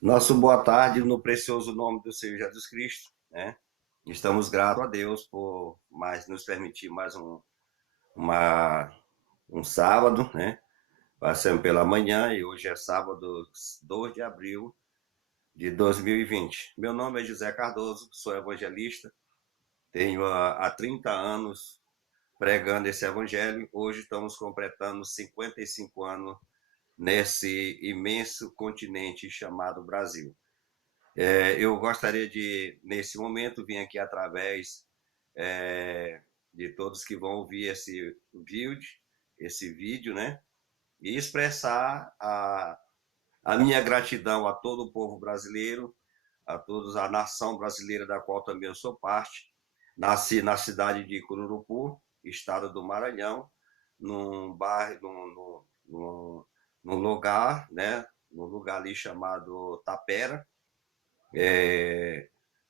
Nosso boa tarde no precioso nome do Senhor Jesus Cristo, né? Estamos gratos a Deus por mais nos permitir mais uma, um sábado, né? Passamos pela manhã e hoje é sábado 2 de abril de 2020. Meu nome é José Cardoso, sou evangelista, tenho há 30 anos pregando esse evangelho. Hoje estamos completando 55 anos nesse imenso continente chamado Brasil. Eu gostaria de, nesse momento, vir aqui através de todos que vão ouvir esse vídeo, né? E expressar a minha gratidão a todo o povo brasileiro, a toda a nação brasileira da qual também eu sou parte. Nasci na cidade de Cururupu, estado do Maranhão, num bairro, num lugar, né? Num lugar ali chamado Tapera,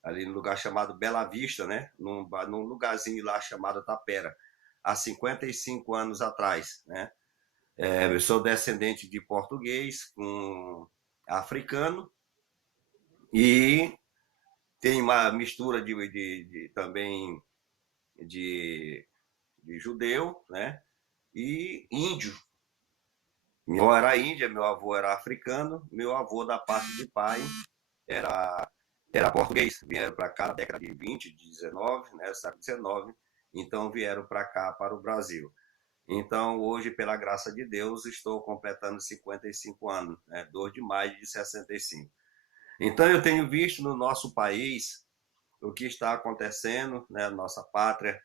ali no lugar chamado Bela Vista, né? Num lugarzinho lá chamado Tapera, há 55 anos atrás, né? Eu sou descendente de português com africano e tem uma mistura também de, de judeu, né? E índio. Minha avó era índia, meu avô era africano, meu avô da parte de pai era era português, vieram para cá na década de 20, de 19, né, século 19, então vieram para cá, para o Brasil. Então, hoje, pela graça de Deus, estou completando 55 anos, né, 2 de maio de 65. Então, eu tenho visto no nosso país o que está acontecendo, né, nossa pátria.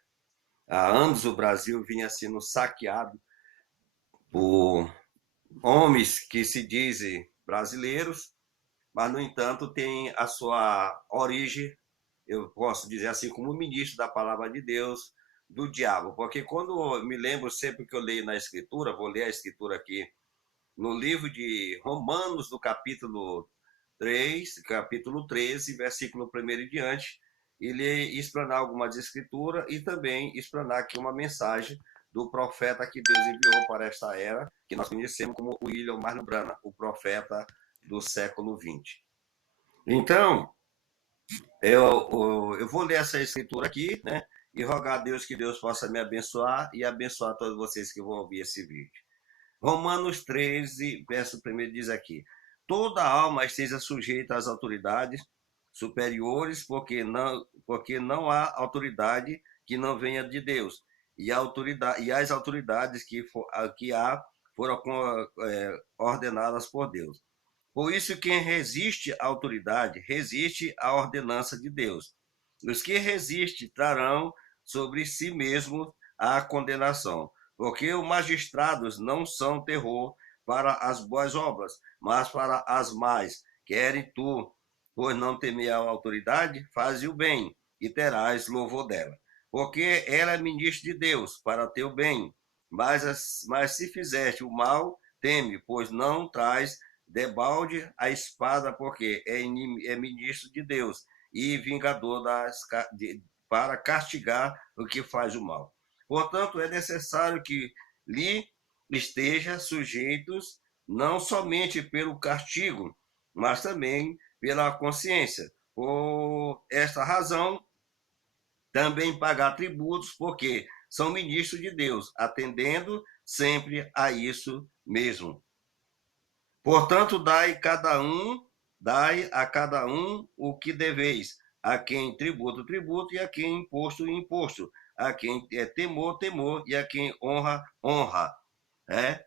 Há anos o Brasil vinha sendo saqueado por homens que se dizem brasileiros, mas, no entanto, tem a sua origem, eu posso dizer assim, como ministro da palavra de Deus, do diabo. Porque quando eu me lembro, sempre que eu leio na Escritura, vou ler a Escritura aqui, no livro de Romanos, no capítulo 3, capítulo 13, versículo 1 e diante, ele explanar algumas escrituras e também explanar aqui uma mensagem do profeta que Deus enviou para esta era, que nós conhecemos como William Marlon Branham, o profeta do século XX. Então, eu vou ler essa escritura aqui, né? E rogar a Deus que Deus possa me abençoar e abençoar todos vocês que vão ouvir esse vídeo. Romanos 13, verso 1 diz aqui: toda alma esteja sujeita às autoridades superiores, porque não há autoridade que não venha de Deus. E as autoridades que há foram ordenadas por Deus. Por isso, quem resiste à autoridade, resiste à ordenança de Deus. Os que resistem trarão sobre si mesmos a condenação, porque os magistrados não são terror para as boas obras, mas para as más. Querem tu, pois não temer a autoridade, faze o bem, e terás louvor dela. Porque ela é ministro de Deus, para teu bem. Mas se fizeste o mal, teme, pois não traz debalde a espada, porque é ministro de Deus e vingador para castigar o que faz o mal. Portanto, é necessário que lhe esteja sujeitos não somente pelo castigo, mas também pela consciência. Por esta razão, também pagar tributos, porque são ministros de Deus, atendendo sempre a isso mesmo. Portanto, dai a cada um o que deveis, a quem tributo, tributo, e a quem imposto, imposto, a quem é temor, temor, e a quem honra, honra. É?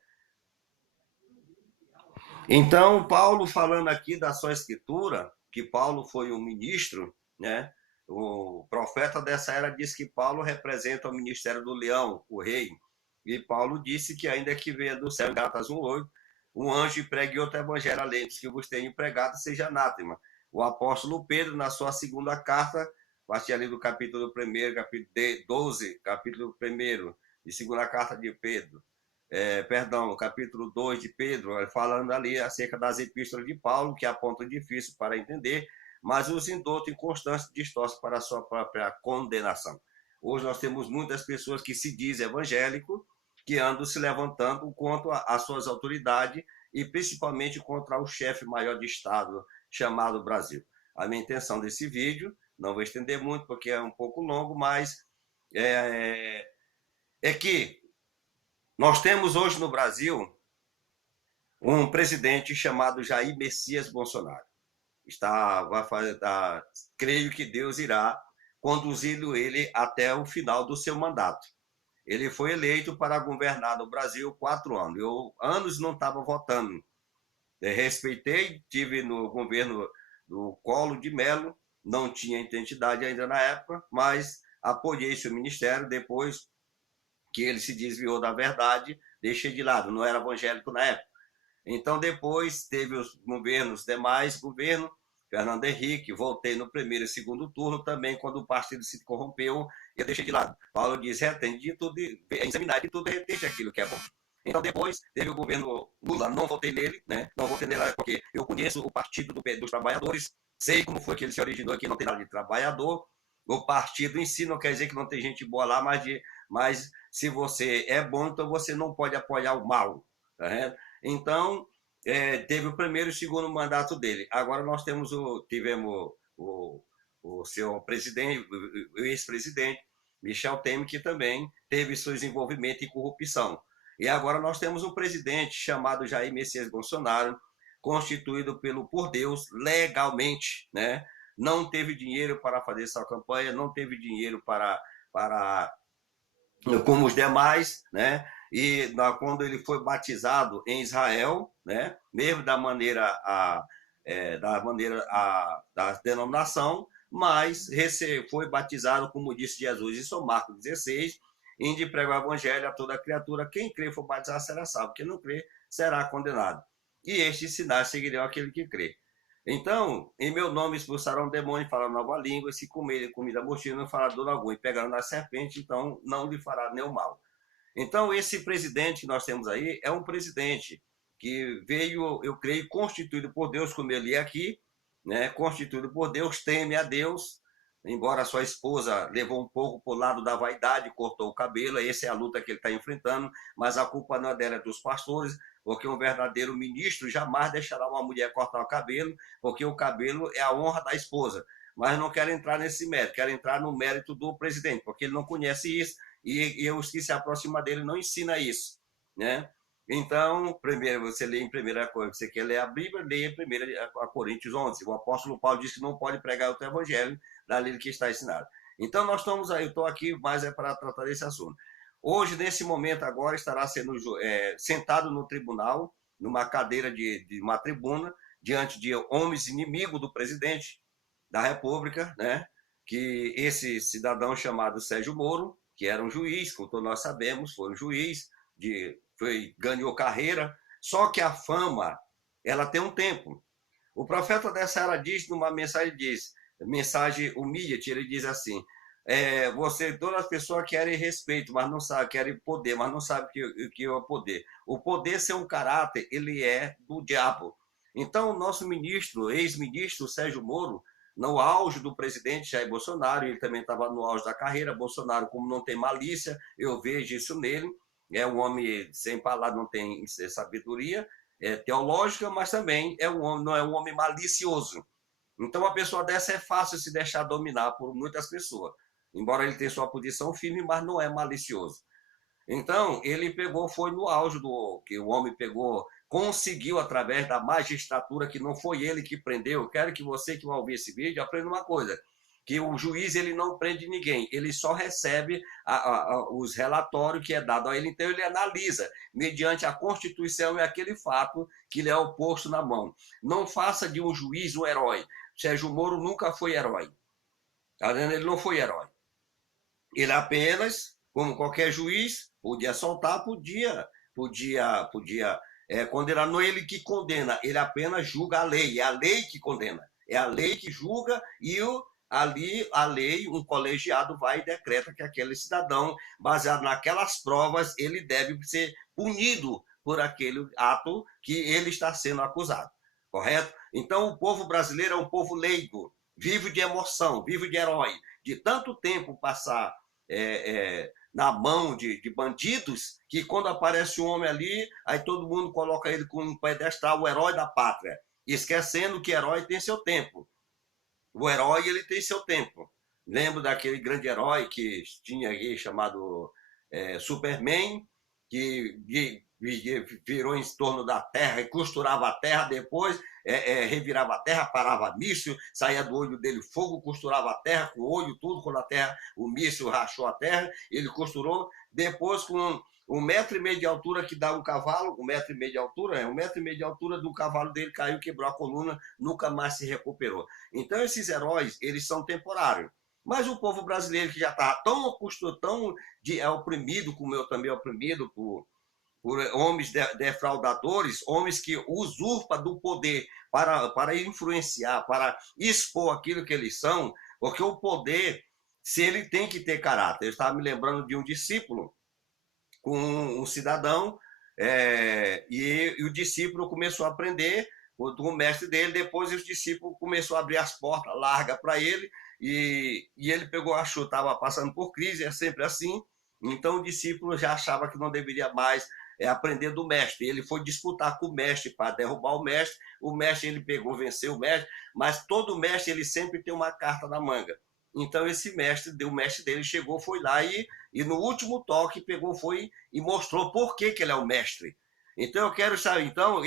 Então, Paulo falando aqui da sua escritura, que Paulo foi um ministro, né? O profeta dessa era diz que Paulo representa o ministério do leão, o rei. E Paulo disse que ainda que venha do céu, em Gálatas 1:8, um anjo pregue outro evangelho além dos que vos tenho pregado, seja anátema. O apóstolo Pedro, na sua segunda carta, a partir ali do capítulo 1, capítulo 12, capítulo 1, de segunda carta de Pedro, perdão, capítulo 2 de Pedro, falando ali acerca das epístolas de Paulo, que apontam difícil para entender, mas os indoutos inconstantes distorcem para a sua própria condenação. Hoje nós temos muitas pessoas que se dizem evangélicos, que andam se levantando contra as suas autoridades e principalmente contra o chefe maior de Estado chamado Brasil. A minha intenção desse vídeo, não vou estender muito porque é um pouco longo, mas é que nós temos hoje no Brasil um presidente chamado Jair Messias Bolsonaro. Creio que Deus irá conduzi-lo ele até o final do seu mandato. Ele foi eleito para governar no Brasil 4 anos. Eu anos não estava votando. Respeitei, tive no governo do Collor de Mello, não tinha identidade ainda na época, mas apoiei seu ministério. Depois que ele se desviou da verdade, deixei de lado, não era evangélico na época. Então depois teve os governos, demais governos, Fernando Henrique, voltei no primeiro e segundo turno também, quando o partido se corrompeu, eu deixei de lado. Paulo diz, retende de tudo, examinar de tudo, retende aquilo que é bom. Então depois teve o governo Lula, não votei nele, né? Não votei nele porque eu conheço o Partido dos Trabalhadores, sei como foi que ele se originou aqui, não tem nada de trabalhador. O partido em si não quer dizer que não tem gente boa lá, mas se você é bom, então você não pode apoiar o mal. Tá vendo? Então, teve o primeiro e o segundo mandato dele. Agora nós tivemos o seu presidente, o ex-presidente, Michel Temer, que também teve seu desenvolvimento em corrupção. E agora nós temos um presidente chamado Jair Messias Bolsonaro, constituído por Deus, legalmente, né? Não teve dinheiro para fazer essa campanha, não teve dinheiro para como os demais, né? E quando ele foi batizado em Israel, né? Mesmo da denominação, mas foi batizado, como disse Jesus, em São Marcos 16, indo pregar o evangelho a toda criatura, quem crê for batizado será salvo, quem não crê será condenado. E estes sinais seguirão aquele que crê. Então, em meu nome expulsaram demônio, falaram nova língua, e se comerem comida mortina, não fará dor alguma, e pegaram na serpente, então não lhe fará nenhum mal. Então, esse presidente que nós temos aí é um presidente que veio, eu creio, constituído por Deus, como ele é aqui, né? Constituído por Deus, teme a Deus, embora sua esposa levou um pouco para o lado da vaidade, cortou o cabelo, essa é a luta que ele está enfrentando, mas a culpa não é dela, é dos pastores, porque um verdadeiro ministro jamais deixará uma mulher cortar o cabelo, porque o cabelo é a honra da esposa. Mas não quero entrar nesse mérito, quero entrar no mérito do presidente, porque ele não conhece isso, e os que se aproximam dele não ensina isso, né? Então, primeiro, você lê em primeira coisa, você quer ler a Bíblia, leia em 1 Coríntios 11. O apóstolo Paulo diz que não pode pregar outro evangelho da lei que está ensinado. Então, nós estamos aí, eu estou aqui mais para tratar desse assunto. Hoje, nesse momento agora, estará sendo sentado no tribunal, numa cadeira de uma tribuna, diante de homens inimigos do presidente da República, né? Que esse cidadão chamado Sérgio Moro, que era um juiz, como todos nós sabemos, foi um juiz, ganhou carreira, só que a fama, ela tem um tempo. O profeta dessa era diz, numa mensagem, mensagem humilha-te, ele diz assim, todas as pessoas querem respeito, mas não sabem, querem poder, mas não sabem o que é o poder. O poder ser um caráter, ele é do diabo. Então, o nosso ministro, ex-ministro Sérgio Moro, no auge do presidente Jair Bolsonaro, ele também estava no auge da carreira, Bolsonaro, como não tem malícia, eu vejo isso nele, é um homem sem palavras, não tem sabedoria teológica, mas também não é um homem malicioso. Então, uma pessoa dessa é fácil se deixar dominar por muitas pessoas, embora ele tenha sua posição firme, mas não é malicioso. Então, ele foi no auge que o homem conseguiu através da magistratura, que não foi ele que prendeu. Eu quero que você que vai ouvir esse vídeo aprenda uma coisa, que o juiz ele não prende ninguém, ele só recebe os relatórios que é dado a ele, então ele analisa, mediante a Constituição e aquele fato que lhe é oposto na mão. Não faça de um juiz um herói. Sérgio Moro nunca foi herói. Tá vendo? Ele não foi herói. Ele apenas, como qualquer juiz, podia soltar, podia condenar. Não é ele que condena, ele apenas julga a lei. É a lei que condena. É a lei que julga e ali a lei, um colegiado vai e decreta que aquele cidadão, baseado naquelas provas, ele deve ser punido por aquele ato que ele está sendo acusado. Correto? Então, o povo brasileiro é um povo leigo, vive de emoção, vive de herói. De tanto tempo passar na mão de bandidos, que quando aparece um homem ali, aí todo mundo coloca ele com um pedestal, o herói da pátria, esquecendo que herói tem seu tempo. O herói, ele tem seu tempo. Lembro daquele grande herói que tinha aí chamado Superman, que virou em torno da Terra e costurava a Terra, depois revirava a Terra, parava míssil, saía do olho dele fogo, costurava a Terra com o olho, tudo, quando a Terra, o míssil rachou a Terra, ele costurou, depois com 1,5 metro de altura que dá um cavalo, 1,5 metro de altura, 1,5 metro de altura do cavalo dele caiu, quebrou a coluna, nunca mais se recuperou. Então esses heróis, eles são temporários. Mas o povo brasileiro que já está tão acostumado, tão oprimido, como eu também oprimido por homens defraudadores, homens que usurpam do poder para influenciar, para expor aquilo que eles são, porque o poder, se ele tem que ter caráter. Eu estava me lembrando de um discípulo com um cidadão, e o discípulo começou a aprender com o mestre dele, depois o discípulo começou a abrir as portas largas para ele, e ele pegou, achou, estava passando por crise, é sempre assim, então o discípulo já achava que não deveria mais aprender do mestre. Ele foi disputar com o mestre para derrubar o mestre ele pegou, venceu o mestre, mas todo mestre ele sempre tem uma carta na manga. Então esse mestre, o mestre dele chegou, foi lá e no último toque pegou, foi e mostrou por que ele é o mestre. Então eu quero saber, então o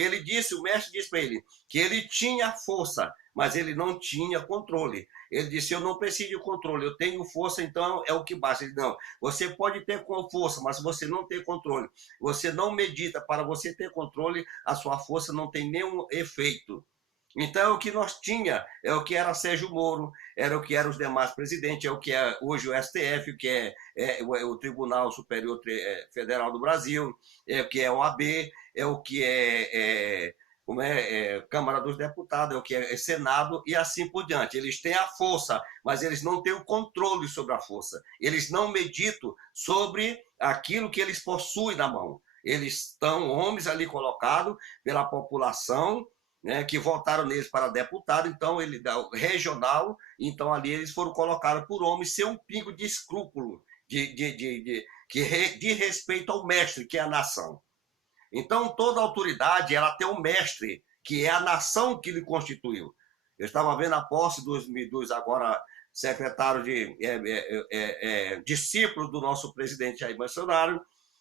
mestre disse para ele que ele tinha força, mas ele não tinha controle. Ele disse, eu não preciso de controle, eu tenho força, então é o que basta. Ele disse, não, você pode ter força, mas você não tem controle. Você não medita, para você ter controle, a sua força não tem nenhum efeito. Então, o que nós tinha é o que era Sérgio Moro, era o que eram os demais presidentes, é o que é hoje o STF, o que é o Tribunal Superior Federal do Brasil, é o que é o OAB, é o que Câmara dos Deputados, é o que é Senado e assim por diante. Eles têm a força, mas eles não têm o controle sobre a força. Eles não meditam sobre aquilo que eles possuem na mão. Eles estão homens ali colocados pela população, né, que votaram neles para deputado, então ele dá regional, então ali eles foram colocados por homens sem um pingo de escrúpulo, de respeito ao mestre, que é a nação. Então toda autoridade ela tem um mestre, que é a nação que lhe constituiu. Eu estava vendo a posse dos agora secretário discípulo do nosso presidente Jair Bolsonaro.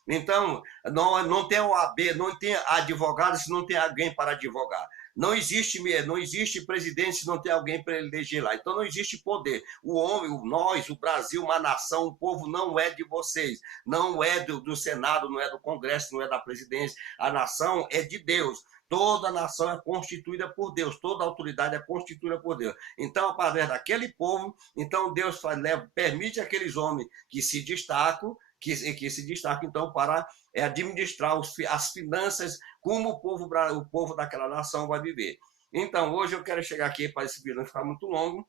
Então, não tem OAB, não tem advogado se não tem alguém para advogar. Não existe presidente se não tem alguém para ele legislar. Então não existe poder. O homem, nós, o Brasil, uma nação, o povo não é de vocês. Não é do Senado, não é do Congresso, não é da presidência. A nação é de Deus. Toda nação é constituída por Deus, toda autoridade é constituída por Deus. Então, através daquele povo, então Deus permite aqueles homens que se destacam, então, para administrar as finanças, como o povo daquela nação vai viver. Então, hoje eu quero chegar aqui, para esse vídeo não ficar muito longo,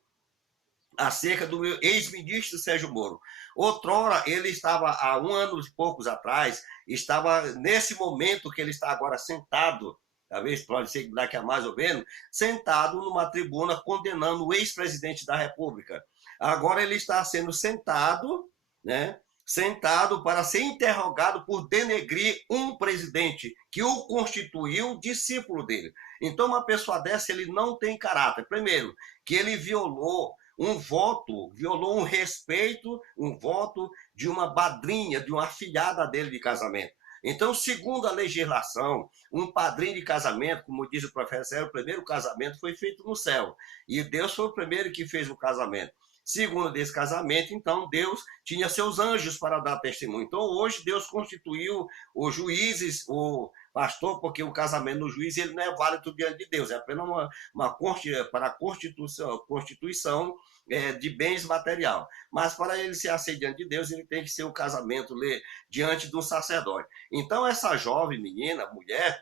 acerca do meu ex-ministro Sérgio Moro. Outrora, ele estava, há 1 ano e poucos atrás, estava nesse momento que ele está agora sentado, talvez pode ser daqui a mais ou menos, sentado numa tribuna condenando o ex-presidente da República. Agora ele está sendo sentado, né? Sentado para ser interrogado por denegrir um presidente que o constituiu discípulo dele. Então, uma pessoa dessa, ele não tem caráter. Primeiro, que ele violou um respeito, um voto de uma madrinha, de uma afilhada dele de casamento. Então, segundo a legislação, um padrinho de casamento, como diz o professor, o primeiro casamento foi feito no céu. E Deus foi o primeiro que fez o casamento. Segundo desse casamento, então, Deus tinha seus anjos para dar testemunho. Então, hoje, Deus constituiu os juízes, o pastor, porque o casamento do juiz ele não é válido diante de Deus, é apenas para a constituição de bens material. Mas para ele ser aceito diante de Deus, ele tem que ser o casamento diante de um sacerdote. Então, essa jovem menina, mulher,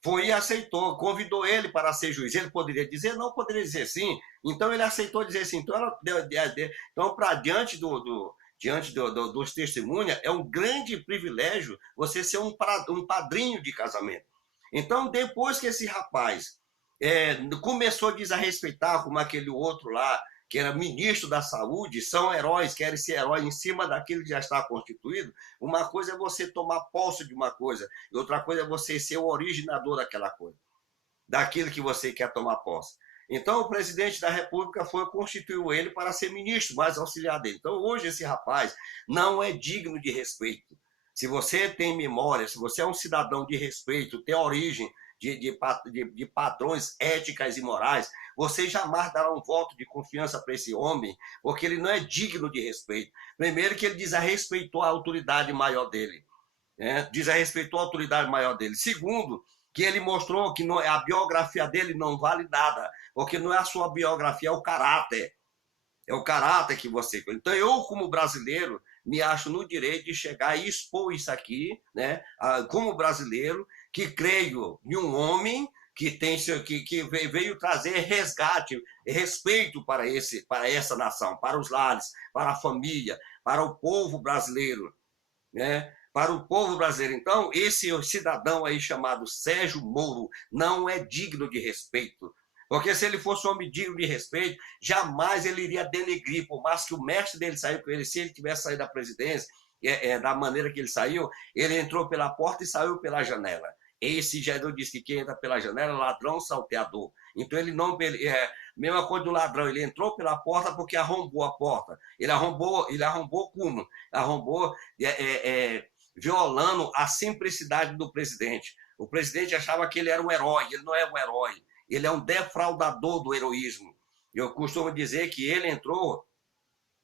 foi e aceitou, convidou ele para ser juiz. Ele poderia dizer não, poderia dizer sim. Então ele aceitou dizer sim. Então, para diante dos testemunhas, é um grande privilégio você ser um padrinho de casamento. Então, depois que esse rapaz começou a desrespeitar, como aquele outro lá, que era ministro da saúde, são heróis, querem ser heróis em cima daquilo que já está constituído. Uma coisa é você tomar posse de uma coisa, e outra coisa é você ser o originador daquela coisa, daquilo que você quer tomar posse. Então, o presidente da República constituiu ele para ser ministro, mais auxiliar dele. Então, hoje, esse rapaz não é digno de respeito. Se você tem memória, se você é um cidadão de respeito, tem origem de padrões éticas e morais, você jamais dará um voto de confiança para esse homem, porque ele não é digno de respeito. Primeiro que ele desrespeitou a autoridade maior dele. Desrespeitou a autoridade maior dele. Segundo, que ele mostrou que a biografia dele não vale nada, porque não é a sua biografia, é o caráter. É o caráter que você... Então, eu, como brasileiro, me acho no direito de chegar e expor isso aqui, né? Como brasileiro, que creio em um homem que veio trazer resgate, respeito para essa nação, para os lares, para a família, para o povo brasileiro, né? Para o povo brasileiro. Então, esse cidadão aí chamado Sérgio Moro não é digno de respeito. Porque se ele fosse um homem digno de respeito, jamais ele iria denegrir, por mais que o mestre dele saiu com ele, se ele tivesse saído da presidência, da maneira que ele saiu, ele entrou pela porta e saiu pela janela. Esse já eu disse que quem entra pela janela é ladrão salteador. Então ele não... mesma coisa do ladrão, ele entrou pela porta porque arrombou a porta. Ele arrombou como? Arrombou violando a simplicidade do presidente. O presidente achava que ele era um herói, ele não é um herói. Ele é um defraudador do heroísmo. Eu costumo dizer que ele entrou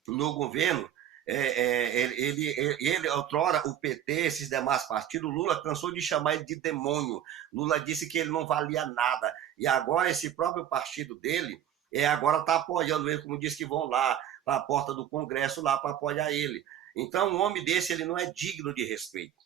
no governo, ele outrora, o PT, esses demais partidos, Lula cansou de chamar ele de demônio. Lula disse que ele não valia nada. E agora esse próprio partido dele, agora está apoiando ele, como disse que vão lá para a porta do Congresso lá para apoiar ele. Então, um homem desse, ele não é digno de respeito.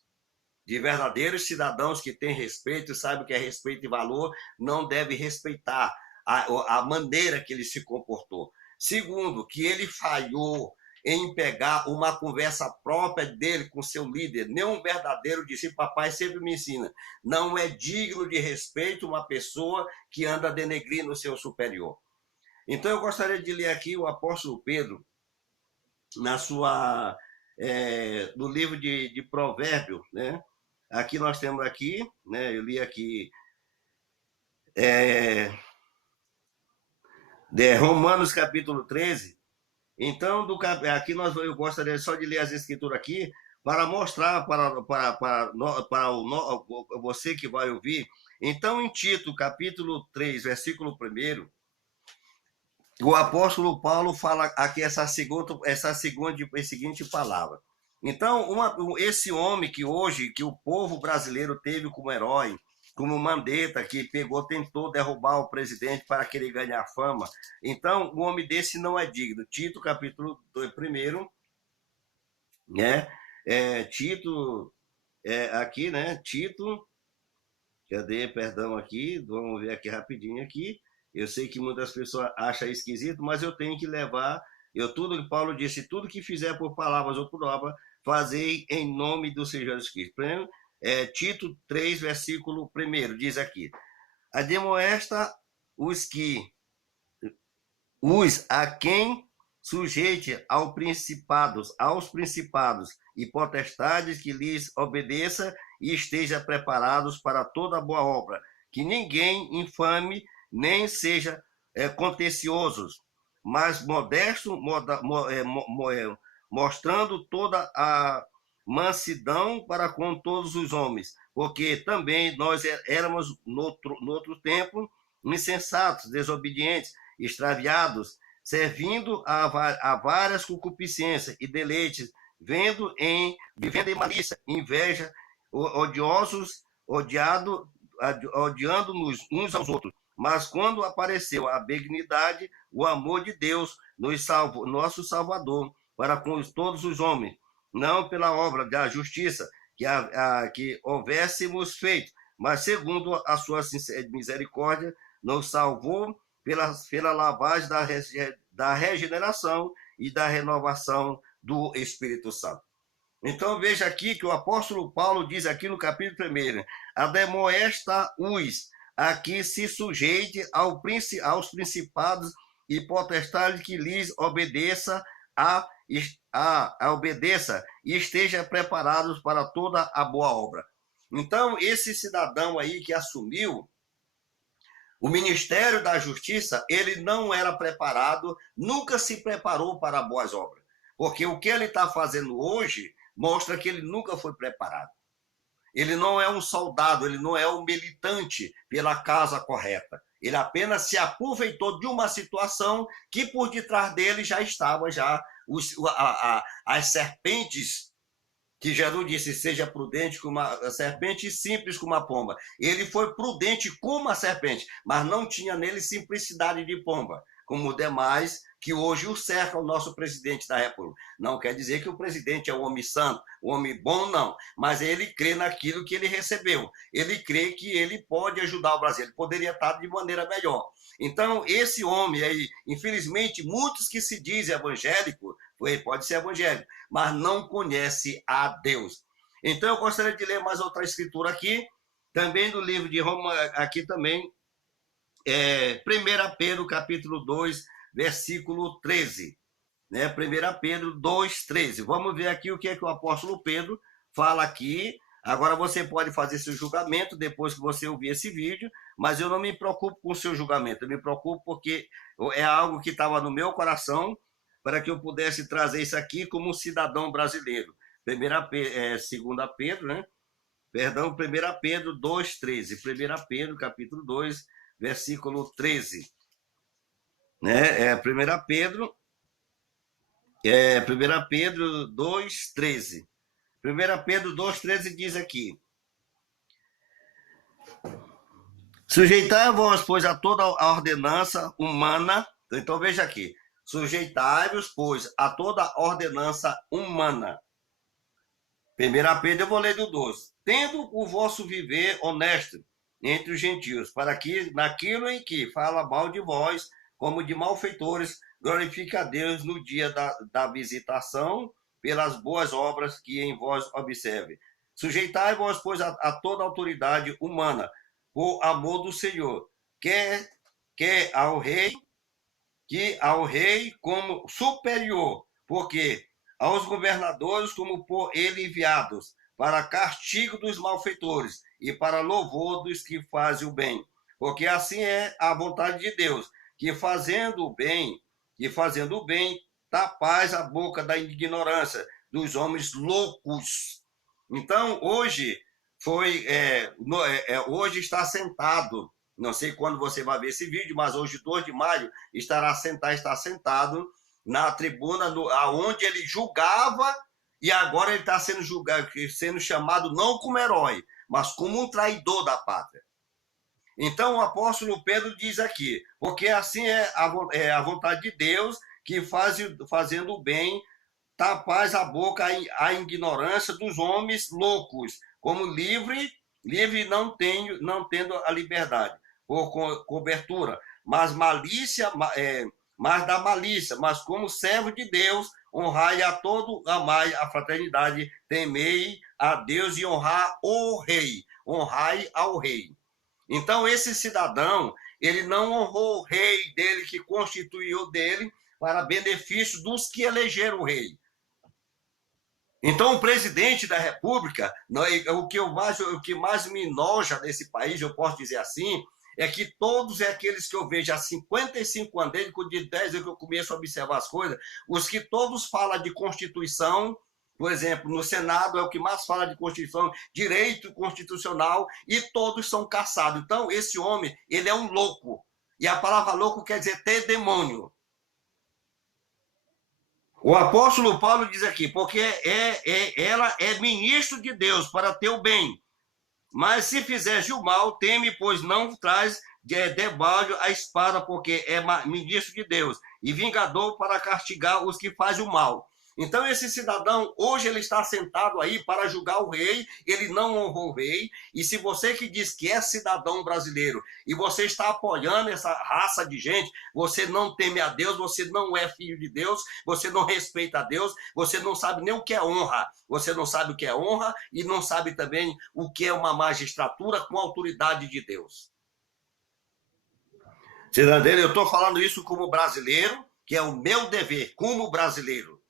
De verdadeiros cidadãos que têm respeito, sabem o que é respeito e valor, não deve respeitar a maneira que ele se comportou. Segundo, que ele falhou em pegar uma conversa própria dele com seu líder. Nenhum verdadeiro discípulo, papai sempre me ensina, não é digno de respeito uma pessoa que anda denegrindo o seu superior. Então, eu gostaria de ler aqui o apóstolo Pedro, no livro de Provérbios, né? Aqui nós temos aqui, né? Eu li aqui Romanos capítulo 13. Então, aqui eu gostaria só de ler as escrituras aqui para mostrar para você que vai ouvir. Então, em Tito, capítulo 3, versículo 1, o apóstolo Paulo fala aqui essa seguinte palavra. Então, esse homem que hoje, que o povo brasileiro teve como herói, como Mandetta, que tentou derrubar o presidente para querer ganhar fama. Então, um homem desse não é digno. Tito, capítulo 1, né? Tito, aqui, né? Tito, cadê? Perdão aqui, vamos ver aqui rapidinho aqui. Eu sei que muitas pessoas acham esquisito, mas eu tenho que levar... tudo que Paulo disse, tudo que fizer por palavras ou por obra, fazei em nome do Senhor Jesus Cristo. Tito 3, versículo 1, diz aqui: admoesta os a quem sujeite aos principados e potestades, que lhes obedeça e esteja preparados para toda boa obra, que ninguém infame, nem seja contenciosos, mas modesto, mostrando toda a mansidão para com todos os homens, porque também nós éramos no outro tempo insensatos, desobedientes, extraviados, servindo a várias concupiscências e deleites, vivendo em malícia, inveja, odiando-nos uns aos outros. Mas quando apareceu a benignidade, o amor de Deus, nosso Salvador, para com todos os homens, não pela obra da justiça que houvéssemos feito, mas segundo a sua misericórdia, nos salvou pela lavagem da regeneração e da renovação do Espírito Santo. Então veja aqui que o apóstolo Paulo diz aqui no capítulo 1, admoesta-os a que se sujeite aos principados e potestade que lhes obedeça obedeça e esteja preparados para toda a boa obra. Então, esse cidadão aí que assumiu o Ministério da Justiça, ele não era preparado, nunca se preparou para boas obras. Porque o que ele está fazendo hoje mostra que ele nunca foi preparado. Ele não é um soldado, ele não é um militante pela causa correta. Ele apenas se aproveitou de uma situação que por detrás dele já estava as serpentes que Jesus disse, seja prudente como uma serpente e simples como uma pomba. Ele foi prudente como uma serpente, mas não tinha nele simplicidade de pomba, como o demais que hoje o cerca o nosso presidente da República. Não quer dizer que o presidente é um homem santo, um homem bom, não, mas ele crê naquilo que ele recebeu. Ele crê que ele pode ajudar o Brasil, ele poderia estar de maneira melhor. Então, esse homem aí, infelizmente, muitos que se dizem evangélicos, pode ser evangélico, mas não conhece a Deus. Então, eu gostaria de ler mais outra escritura aqui, também do livro de Roma, aqui também, 1 Pedro, capítulo 2, versículo 13. Né? 1 Pedro 2, 13. Vamos ver aqui o que é que o apóstolo Pedro fala aqui. Agora você pode fazer seu julgamento depois que você ouvir esse vídeo, mas eu não me preocupo com o seu julgamento, eu me preocupo porque é algo que estava no meu coração para que eu pudesse trazer isso aqui como um cidadão brasileiro. 2 Pedro, né? Perdão, 1 Pedro 2, 13. 1 Pedro, capítulo 2, versículo 13. Né? 1 Pedro 2, 13. 1 Pedro 2, 13 diz aqui: sujeitai-vos, pois, a toda a ordenança humana. Então veja aqui: sujeitai-vos, pois, a toda ordenança humana. 1 Pedro, eu vou ler do 12. Tendo o vosso viver honesto entre os gentios, para que, naquilo em que fala mal de vós, como de malfeitores, glorifique a Deus no dia da visitação, pelas boas obras que em vós observe. Sujeitai-vos, pois, a toda autoridade humana, por amor do Senhor, quer ao rei como superior, porque aos governadores como por ele enviados, para castigo dos malfeitores e para louvor dos que fazem o bem. Porque assim é a vontade de Deus, que fazendo o bem, tapais a boca da ignorância dos homens loucos. Então, hoje hoje está sentado, não sei quando você vai ver esse vídeo, mas hoje, 2 de maio, está sentado na tribuna aonde ele julgava, e agora ele está sendo chamado não como herói, mas como um traidor da pátria. Então o apóstolo Pedro diz aqui, porque assim é a vontade de Deus, que fazendo o bem, tapais a boca à ignorância dos homens loucos, como livre não tendo a liberdade, por cobertura, mas da malícia, mas como servo de Deus, honrai a todo, amai a fraternidade, temei a Deus e honrai ao rei. Então esse cidadão, ele não honrou o rei dele, que constituiu dele, para benefício dos que elegeram o rei. Então, o presidente da República, o que mais me enoja nesse país, eu posso dizer assim, é que todos aqueles que eu vejo há 55 anos, desde de 10 anos que eu começo a observar as coisas, os que todos falam de Constituição, por exemplo, no Senado é o que mais fala de Constituição, direito constitucional, e todos são caçados. Então, esse homem, ele é um louco. E a palavra louco quer dizer ter demônio. O apóstolo Paulo diz aqui, porque ela é ministro de Deus para teu bem. Mas se fizeres o mal, teme, pois não traz debaixo a espada, porque é ministro de Deus e vingador para castigar os que fazem o mal. Então esse cidadão, hoje ele está sentado aí para julgar o rei, ele não honrou o rei, e se você que diz que é cidadão brasileiro, e você está apoiando essa raça de gente, você não teme a Deus, você não é filho de Deus, você não respeita a Deus, você não sabe nem o que é honra, você não sabe o que é honra, e não sabe também o que é uma magistratura com autoridade de Deus. Cirandeiro, eu estou falando isso como brasileiro, que é o meu dever como brasileiro.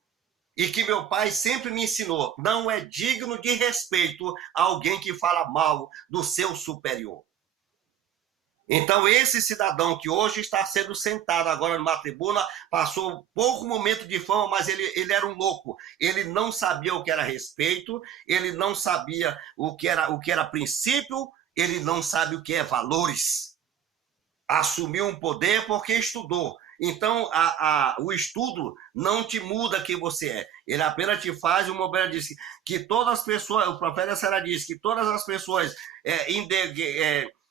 E que meu pai sempre me ensinou, não é digno de respeito alguém que fala mal do seu superior. Então, esse cidadão que hoje está sendo sentado agora numa tribuna, passou pouco momento de fama, mas ele era um louco. Ele não sabia o que era respeito, ele não sabia o que era princípio, ele não sabe o que é valores. Assumiu um poder porque estudou. Então, o estudo não te muda quem você é. Ele apenas te faz uma... Disse que todas as pessoas, o profeta Sara disse que todas as pessoas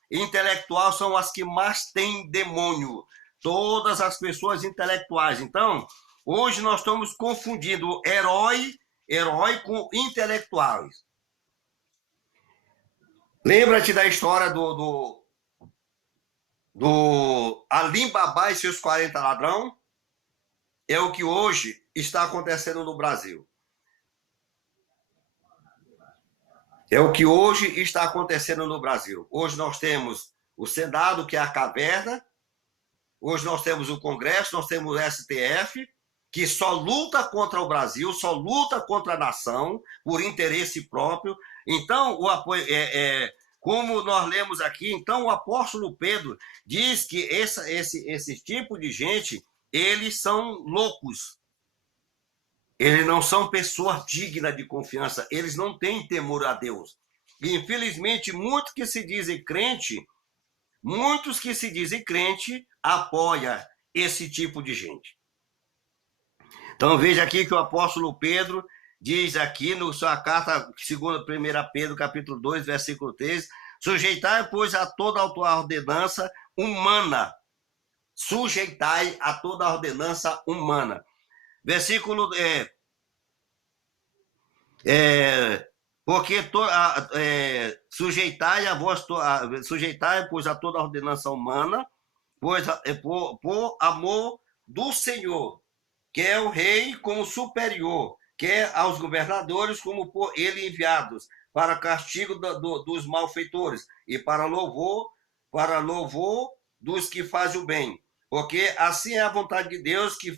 intelectuais são as que mais têm demônio. Todas as pessoas intelectuais. Então, hoje nós estamos confundindo herói com intelectuais. Lembra-te da história do Alim Babá e seus 40 ladrão? É o que hoje está acontecendo no Brasil. É o que hoje está acontecendo no Brasil. Hoje nós temos o Senado, que é a caverna. Hoje nós temos o Congresso, nós temos o STF, que só luta contra o Brasil, só luta contra a nação, por interesse próprio. Então, o apoio como nós lemos aqui, então o apóstolo Pedro diz que esse tipo de gente, eles são loucos. Eles não são pessoas dignas de confiança, eles não têm temor a Deus. E, infelizmente, muitos que se dizem crente apoiam esse tipo de gente. Então, veja aqui que o apóstolo Pedro diz aqui na sua carta, segundo 1 Pedro, capítulo 2, versículo 3, sujeitai, pois, a toda a ordenança humana. Sujeitai a toda a ordenança humana. Versículo... porque sujeitai, pois, a toda a ordenança humana, pois por amor do Senhor, que é o rei como superior, quer aos governadores como por ele enviados, para castigo dos malfeitores e para louvor dos que fazem o bem. Porque assim é a vontade de Deus, que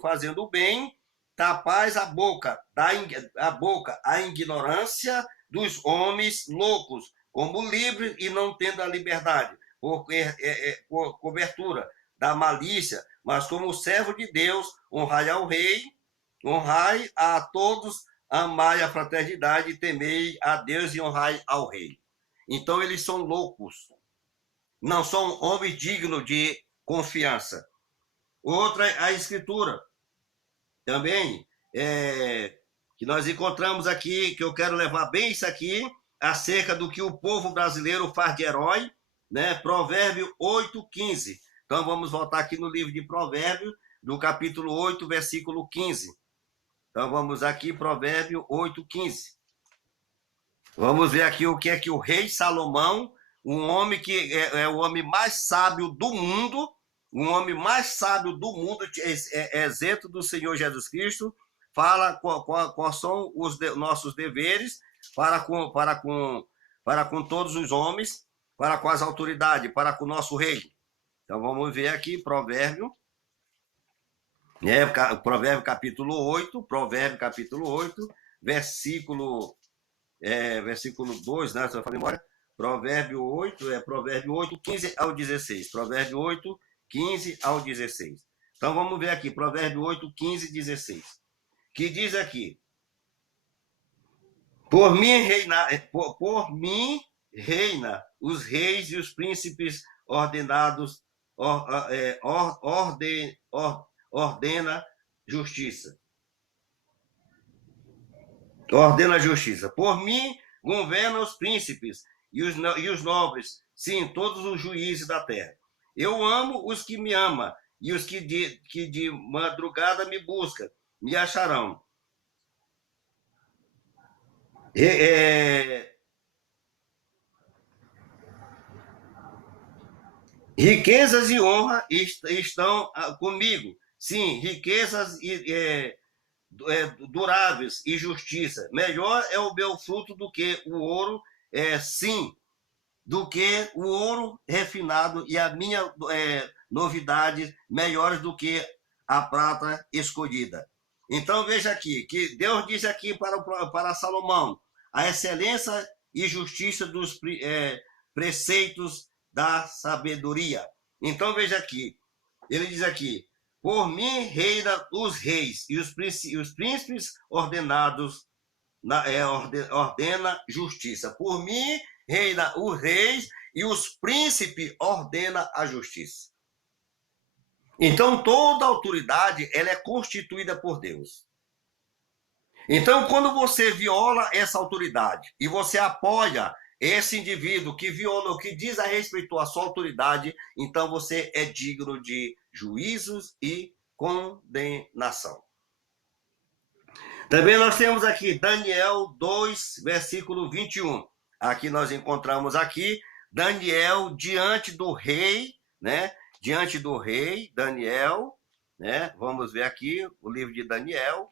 fazendo o bem, tapais a boca, a ignorância dos homens loucos, como livres e não tendo a liberdade, por cobertura da malícia, mas como servo de Deus, honrai ao rei, honrai a todos, amai a fraternidade, temei a Deus e honrai ao rei. Então eles são loucos, não são homens dignos de confiança. Outra, a escritura, também, que nós encontramos aqui, que eu quero levar bem isso aqui, acerca do que o povo brasileiro faz de herói, né? Provérbio 8:15. Então vamos voltar aqui no livro de Provérbios, do capítulo 8, versículo 15. Então vamos aqui, Provérbio 8:15. Vamos ver aqui o que é que o rei Salomão, um homem que é o homem mais sábio do mundo, exemplo do Senhor Jesus Cristo, fala quais são os nossos deveres para com todos os homens, para com as autoridades, para com o nosso rei. Então vamos ver aqui, Provérbio capítulo 8, versículo 2, né? Se eu falar memória, Provérbio 8, 15 ao 16. Provérbio 8, 15 ao 16. Então vamos ver aqui, Provérbio 8, 15 e 16. Que diz aqui: por mim reina os reis e os príncipes ordenados, ordena justiça. Ordena justiça. Por mim governa os príncipes e os nobres, sim, todos os juízes da terra. Eu amo os que me amam, e os que de madrugada me buscam, me acharão. Riquezas e honra estão comigo. Sim, riquezas duráveis e justiça. Melhor é o meu fruto do que o ouro, sim, do que o ouro refinado, e a minha novidades melhores do que a prata escolhida. Então veja aqui, que Deus diz aqui para Salomão, a excelência e justiça dos preceitos da sabedoria. Então veja aqui, ele diz aqui, por mim reina os reis e os príncipes ordenados, ordena justiça. Por mim reina os reis e os príncipes ordena a justiça. Então toda autoridade ela é constituída por Deus. Então quando você viola essa autoridade e você apoia esse indivíduo que viola o que diz a respeito à sua autoridade, então você é digno de juízos e condenação. Também nós temos aqui Daniel 2, versículo 21. Aqui nós encontramos aqui Daniel diante do rei, né? Diante do rei, Daniel, né? Vamos ver aqui o livro de Daniel.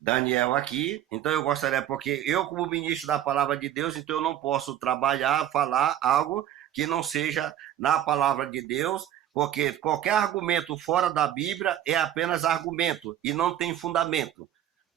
Daniel aqui. Então eu gostaria, porque eu como ministro da palavra de Deus, então eu não posso trabalhar, falar algo que não seja na palavra de Deus, porque qualquer argumento fora da Bíblia é apenas argumento e não tem fundamento.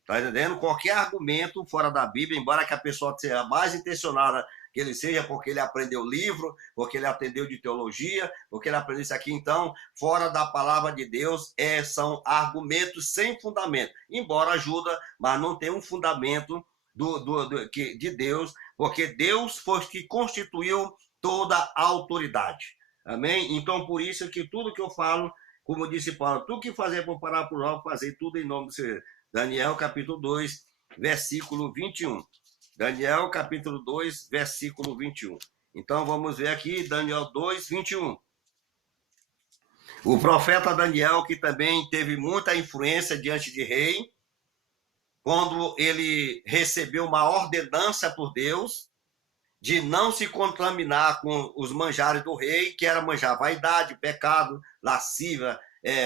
Tá entendendo? Qualquer argumento fora da Bíblia, embora que a pessoa seja mais intencionada que ele seja, porque ele aprendeu livro, porque ele atendeu de teologia, porque ele aprendeu isso aqui, então, fora da palavra de Deus, são argumentos sem fundamento. Embora ajuda, mas não tem um fundamento de Deus, porque Deus foi que constituiu toda a autoridade. Amém? Então, por isso que tudo que eu falo, como disse Paulo, tudo que fazer por parar por algo, fazer tudo em nome do Senhor. Daniel, capítulo 2, versículo 21. Daniel, capítulo 2, versículo 21. Então, vamos ver aqui, Daniel 2, 21. O profeta Daniel, que também teve muita influência diante de rei, quando ele recebeu uma ordenança por Deus de não se contaminar com os manjares do rei, que era manjar vaidade, pecado, lascívia,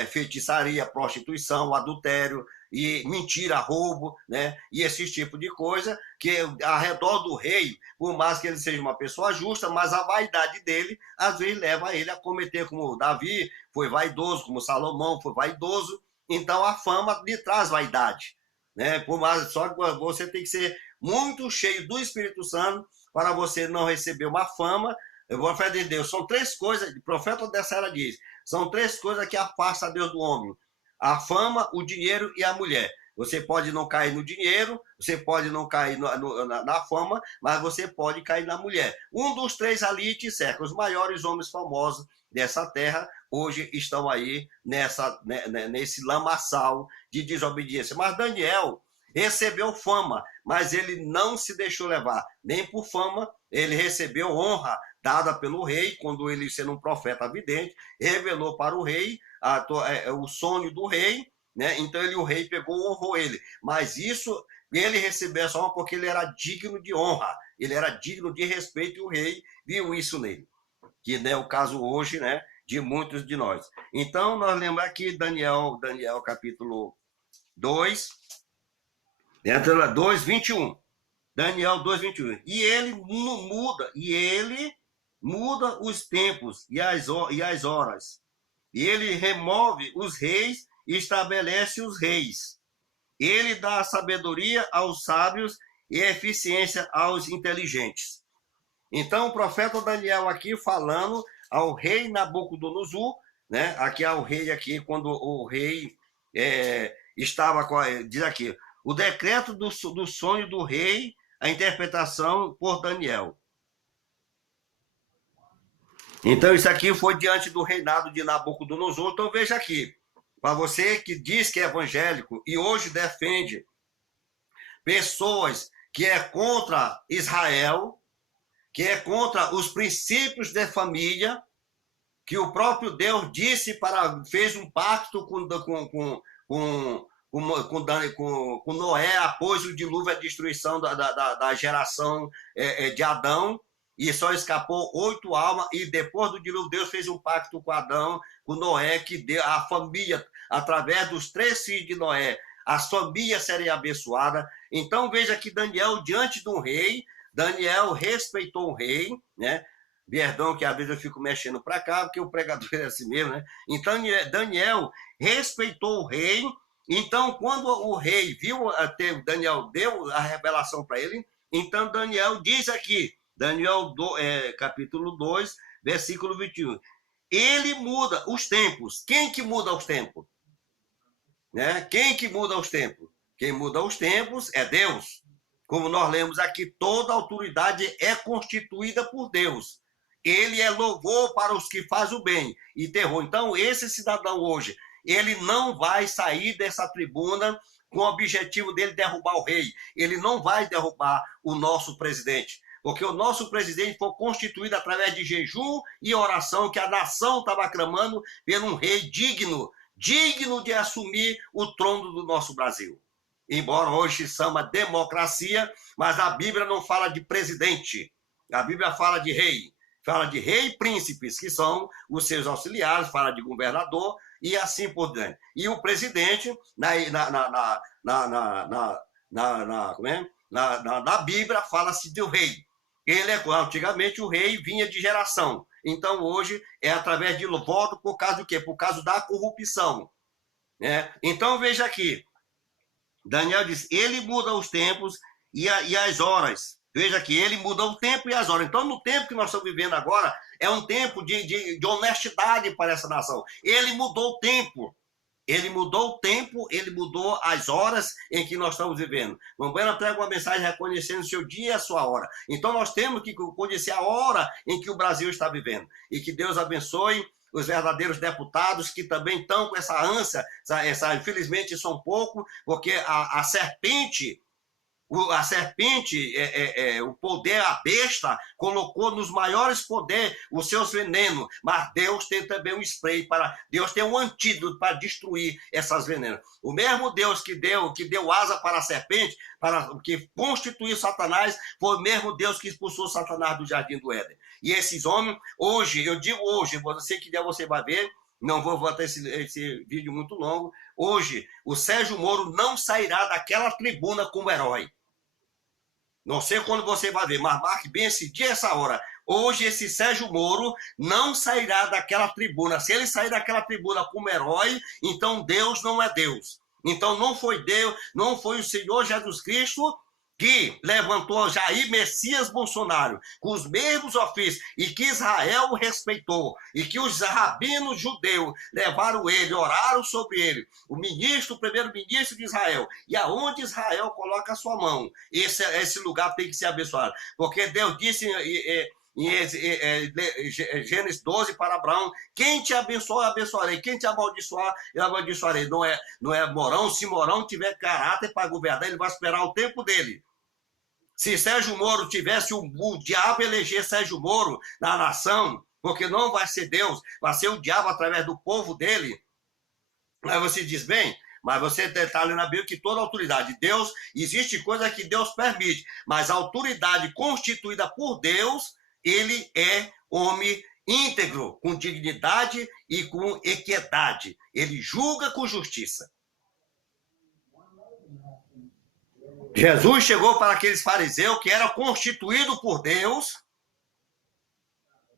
feitiçaria, prostituição, adultério, e mentira, roubo, né? E esse tipo de coisa, que ao redor do rei, por mais que ele seja uma pessoa justa, mas a vaidade dele, às vezes, leva ele a cometer, como Davi foi vaidoso, como Salomão foi vaidoso, então a fama lhe traz vaidade, né? Por mais, só que você tem que ser muito cheio do Espírito Santo para você não receber uma fama. Eu vou falar de Deus, são três coisas, o profeta dessa era diz, são três coisas que afastam Deus do homem: a fama, o dinheiro e a mulher. Você pode não cair no dinheiro, você pode não cair na fama, mas você pode cair na mulher. Um dos três ali te cerca. Os maiores homens famosos dessa terra hoje estão aí nesse lamaçal de desobediência. Mas Daniel recebeu fama, mas ele não se deixou levar nem por fama. Ele recebeu honra dada pelo rei, quando ele, sendo um profeta vidente, revelou para o rei o sonho do rei, né? Então o rei pegou e honrou ele. Mas isso, ele recebeu essa honra porque ele era digno de honra, ele era digno de respeito, e o rei viu isso nele, que é o caso hoje, né, de muitos de nós. Então, nós lembramos aqui Daniel capítulo 2, 21. Daniel 2, 21. E ele muda os tempos e as horas. E ele remove os reis e estabelece os reis. Ele dá sabedoria aos sábios e eficiência aos inteligentes. Então, o profeta Daniel aqui falando ao rei Nabucodonosor, né? Aqui ao rei, aqui, quando o rei estava diz aqui, o decreto do sonho do rei, a interpretação por Daniel. Então, isso aqui foi diante do reinado de Nabucodonosor. Então, veja aqui, para você que diz que é evangélico e hoje defende pessoas que é contra Israel, que é contra os princípios de família, que o próprio Deus fez um pacto com Noé após o dilúvio e a destruição da geração de Adão, e só escapou 8 almas, e depois do dilúvio Deus fez um pacto com Adão, com Noé, que deu a família, através dos 3 filhos de Noé, as famílias seriam abençoadas. Então veja que Daniel, diante de um rei, Daniel respeitou o rei, né? Perdão que às vezes eu fico mexendo para cá, porque o pregador é assim mesmo, né? Então Daniel respeitou o rei. Então, quando o rei viu, Daniel deu a revelação para ele, então Daniel diz aqui, capítulo 2, versículo 21. Ele muda os tempos. Quem que muda os tempos? Né? Quem que muda os tempos? Quem muda os tempos é Deus. Como nós lemos aqui, toda autoridade é constituída por Deus. Ele é louvor para os que fazem o bem e terror. Então, esse cidadão hoje, ele não vai sair dessa tribuna com o objetivo dele derrubar o rei. Ele não vai derrubar o nosso presidente. Porque o nosso presidente foi constituído através de jejum e oração, que a nação estava clamando por um rei digno de assumir o trono do nosso Brasil. Embora hoje se chama democracia, mas a Bíblia não fala de presidente. A Bíblia fala de rei. Fala de rei e príncipes, que são os seus auxiliares, fala de governador e assim por diante. E o presidente, na Bíblia, fala-se do rei. Antigamente o rei vinha de geração. Então hoje é através de voto por causa do quê? Por causa da corrupção. Né? Então veja aqui, Daniel diz, ele muda os tempos e as horas. Veja aqui, ele mudou o tempo e as horas. Então, no tempo que nós estamos vivendo agora, é um tempo de honestidade para essa nação. Ele mudou o tempo. Ele mudou o tempo, ele mudou as horas em que nós estamos vivendo. Mamãe prega uma mensagem reconhecendo o seu dia e a sua hora. Então, nós temos que conhecer a hora em que o Brasil está vivendo. E que Deus abençoe os verdadeiros deputados que também estão com essa ânsia. Infelizmente, são poucos, porque a serpente... o poder, a besta, colocou nos maiores poderes os seus venenos, mas Deus tem também um spray, Deus tem um antídoto para destruir essas venenas. O mesmo Deus que deu asa para a serpente, que constituiu Satanás, foi o mesmo Deus que expulsou Satanás do jardim do Éden. E esses homens, hoje, eu digo hoje, você que der, você vai ver, não vou botar esse vídeo muito longo, hoje, o Sérgio Moro não sairá daquela tribuna como herói. Não sei quando você vai ver, mas marque bem esse dia e essa hora. Hoje esse Sérgio Moro não sairá daquela tribuna. Se ele sair daquela tribuna como herói, então Deus não é Deus. Então não foi Deus, não foi o Senhor Jesus Cristo que levantou Jair Messias Bolsonaro com os mesmos ofícios e que Israel o respeitou e que os rabinos judeus levaram ele, oraram sobre ele, o primeiro-ministro de Israel, e aonde Israel coloca a sua mão, esse lugar tem que ser abençoado, porque Deus disse em Gênesis 12 para Abraão, quem te abençoar, abençoarei, quem te amaldiçoar, eu amaldiçoarei. Não é Morão, se Morão tiver caráter para governar, ele vai esperar o tempo dele. Se Sérgio Moro tivesse o diabo eleger Sérgio Moro na nação, porque não vai ser Deus, vai ser o diabo através do povo dele. Aí você diz, bem, mas você está lendo na Bíblia que toda autoridade, Deus, existe coisa que Deus permite, mas a autoridade constituída por Deus, ele é homem íntegro, com dignidade e com equidade. Ele julga com justiça. Jesus chegou para aqueles fariseus que eram constituídos por Deus,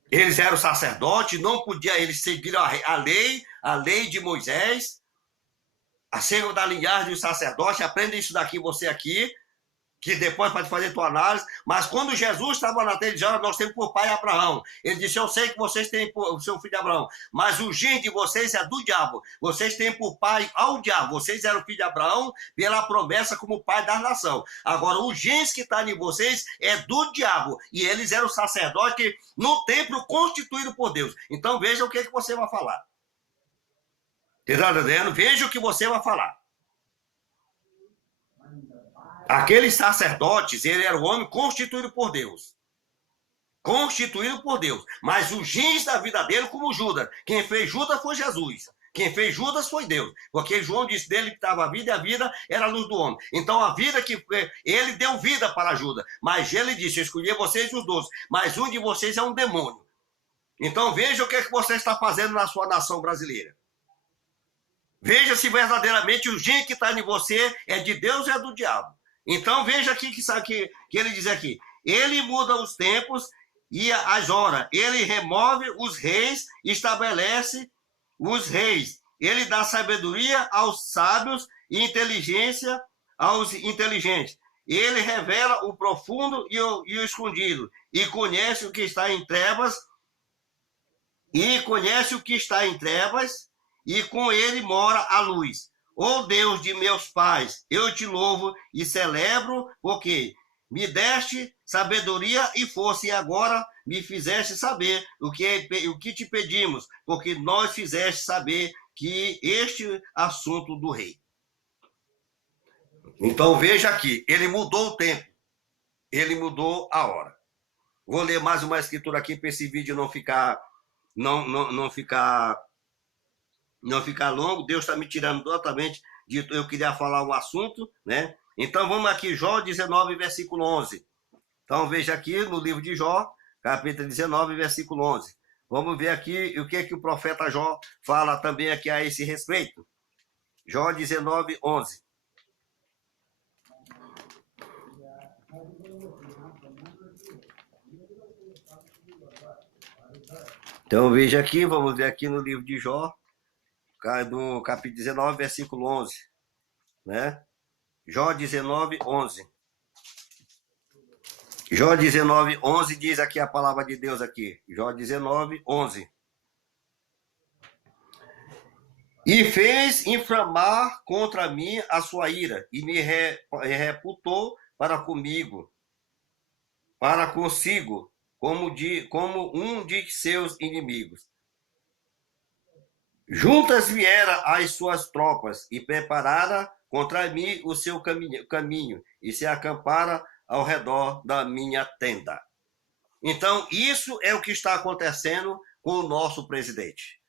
eles eram sacerdotes, não podiam, eles seguiram a lei de Moisés, a ser da linhagem do sacerdote, aprenda isso daqui, você aqui, que depois pode fazer tua análise, mas quando Jesus estava na terra, ele disse, nós temos por pai Abraão. Ele disse, eu sei que vocês têm por seu filho Abraão, mas o gene de vocês é do diabo. Vocês têm por pai ao diabo. Vocês eram filho de Abraão pela promessa como pai da nação. Agora, o gene que está em vocês é do diabo. E eles eram sacerdotes no templo constituído por Deus. Então, veja o que você vai falar. Está entendendo? Veja o que você vai falar. Aqueles sacerdotes, ele era o homem constituído por Deus. Constituído por Deus. Mas o gens da vida dele, como Judas. Quem fez Judas foi Jesus. Quem fez Judas foi Deus. Porque João disse dele que estava a vida e a vida era a luz do homem. Então a vida que... Ele deu vida para Judas. Mas ele disse, eu escolhi vocês os 12. Mas um de vocês é um demônio. Então veja o que você está fazendo na sua nação brasileira. Veja se verdadeiramente o gen que está em você é de Deus ou é do diabo. Então veja aqui que ele diz aqui, ele muda os tempos e as horas. Ele remove os reis, estabelece os reis. Ele dá sabedoria aos sábios e inteligência aos inteligentes. Ele revela o profundo e o escondido, e conhece o que está em trevas, e com ele mora a luz. Ó Deus de meus pais, eu te louvo e celebro, porque me deste sabedoria e força, e agora me fizeste saber o que te pedimos, porque nós fizeste saber que este assunto do rei. Então veja aqui, ele mudou o tempo, ele mudou a hora. Vou ler mais uma escritura aqui para esse vídeo não ficar longo. Deus está me tirando totalmente de eu queria falar um assunto, né? Então vamos aqui, Jó 19, versículo 11. Então veja aqui no livro de Jó, capítulo 19, versículo 11. Vamos ver aqui o que o profeta Jó fala também aqui a esse respeito. Jó 19, 11. Então veja aqui, vamos ver aqui no livro de Jó, do capítulo 19, versículo 11, né? Jó 19, 11. Jó 19, 11 diz aqui a palavra de Deus aqui. Jó 19, 11. E fez inflamar contra mim a sua ira, e me reputou para consigo, como um de seus inimigos. Juntas vieram as suas tropas, e prepararam contra mim o seu caminho, e se acamparam ao redor da minha tenda. Então, isso é o que está acontecendo com o nosso presidente.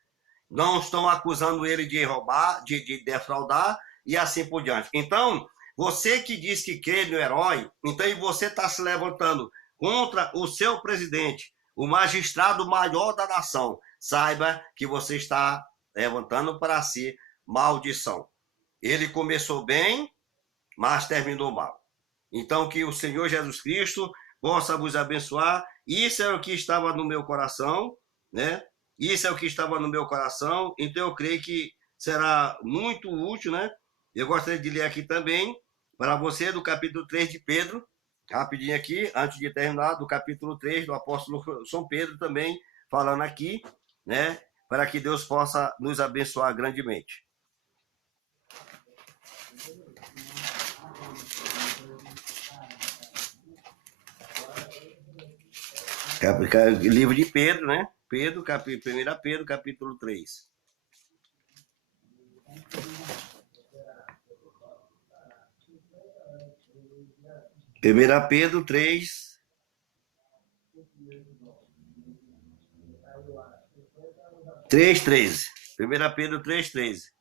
Não estão acusando ele de roubar, de defraudar e assim por diante. Então, você que diz que crê no herói, então você está se levantando contra o seu presidente, o magistrado maior da nação. Saiba que você está levantando para si maldição. Ele começou bem, mas terminou mal. Então, que o Senhor Jesus Cristo possa vos abençoar. Isso é o que estava no meu coração, né? Isso é o que estava no meu coração, então eu creio que será muito útil, né? Eu gostaria de ler aqui também para você do capítulo 3 de Pedro, rapidinho aqui, antes de terminar, do capítulo 3 do apóstolo São Pedro também, falando aqui, né? Para que Deus possa nos abençoar grandemente. Livro de Pedro, né? 1 Pedro, capítulo 3. Primeira Pedro 3. Três, 13. 1 Pedro 3, 13.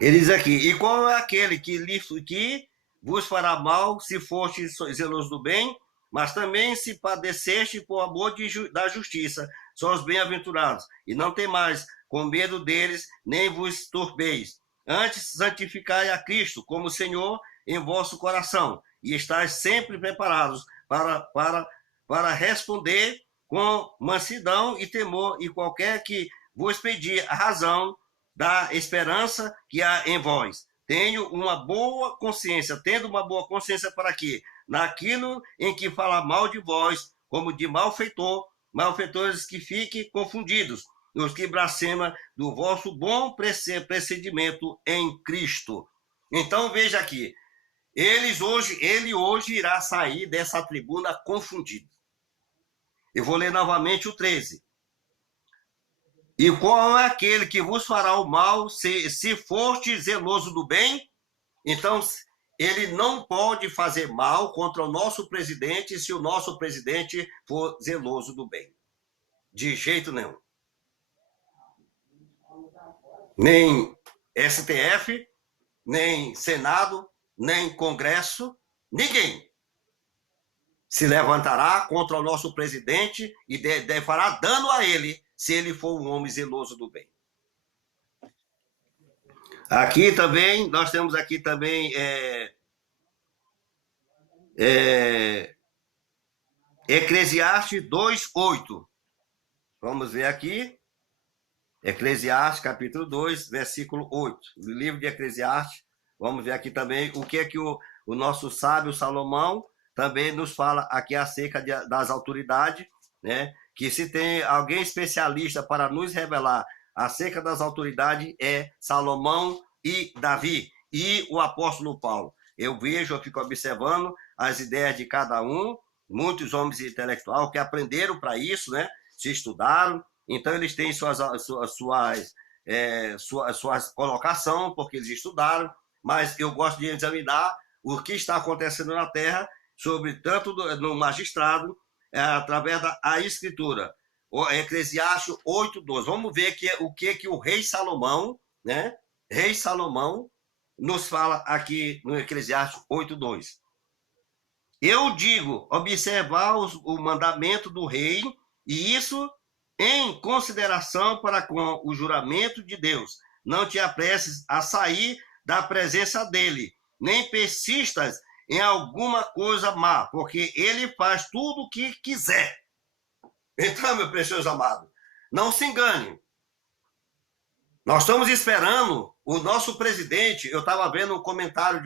Ele diz aqui, e qual é aquele que vos fará mal se foste zeloso do bem, mas também se padeceste por amor da justiça, são os bem-aventurados, e não temais, com medo deles, nem vos turbeis. Antes santificai a Cristo como Senhor em vosso coração, e estáis sempre preparados para responder com mansidão e temor, e qualquer que vos pedir a razão da esperança que há em vós. Tendo uma boa consciência para quê? Naquilo em que fala mal de vós, como de malfeitores que fiquem confundidos, os que blasfemam do vosso bom procedimento em Cristo. Então veja aqui, ele hoje irá sair dessa tribuna confundido. Eu vou ler novamente o 13. E qual é aquele que vos fará o mal se forte zeloso do bem? Então, ele não pode fazer mal contra o nosso presidente se o nosso presidente for zeloso do bem. De jeito nenhum. Nem STF, nem Senado, nem Congresso, ninguém se levantará contra o nosso presidente e fará dano a ele se ele for um homem zeloso do bem. Aqui também, nós temos aqui também Eclesiastes 2:8. Vamos ver aqui. Eclesiastes, capítulo 2, versículo 8. O livro de Eclesiastes. Vamos ver aqui também o que é que o nosso sábio Salomão também nos fala aqui acerca das autoridades, né? Que se tem alguém especialista para nos revelar acerca das autoridades é Salomão e Davi e o apóstolo Paulo. Eu vejo, eu fico observando as ideias de cada um, muitos homens intelectuais que aprenderam para isso, né? Se estudaram, então eles têm suas colocações, porque eles estudaram, mas eu gosto de examinar o que está acontecendo na Terra, sobre tanto no magistrado, através da Escritura. O Eclesiastes 8:12. Vamos ver o que o rei Salomão, né? Rei Salomão nos fala aqui no Eclesiastes 8:2. Eu digo, observar o mandamento do rei, e isso em consideração para com o juramento de Deus. Não te apresses a sair da presença dele, nem persistas em alguma coisa má, porque ele faz tudo o que quiser. Então, meu precioso amado, não se engane. Nós estamos esperando o nosso presidente. Eu estava vendo um comentário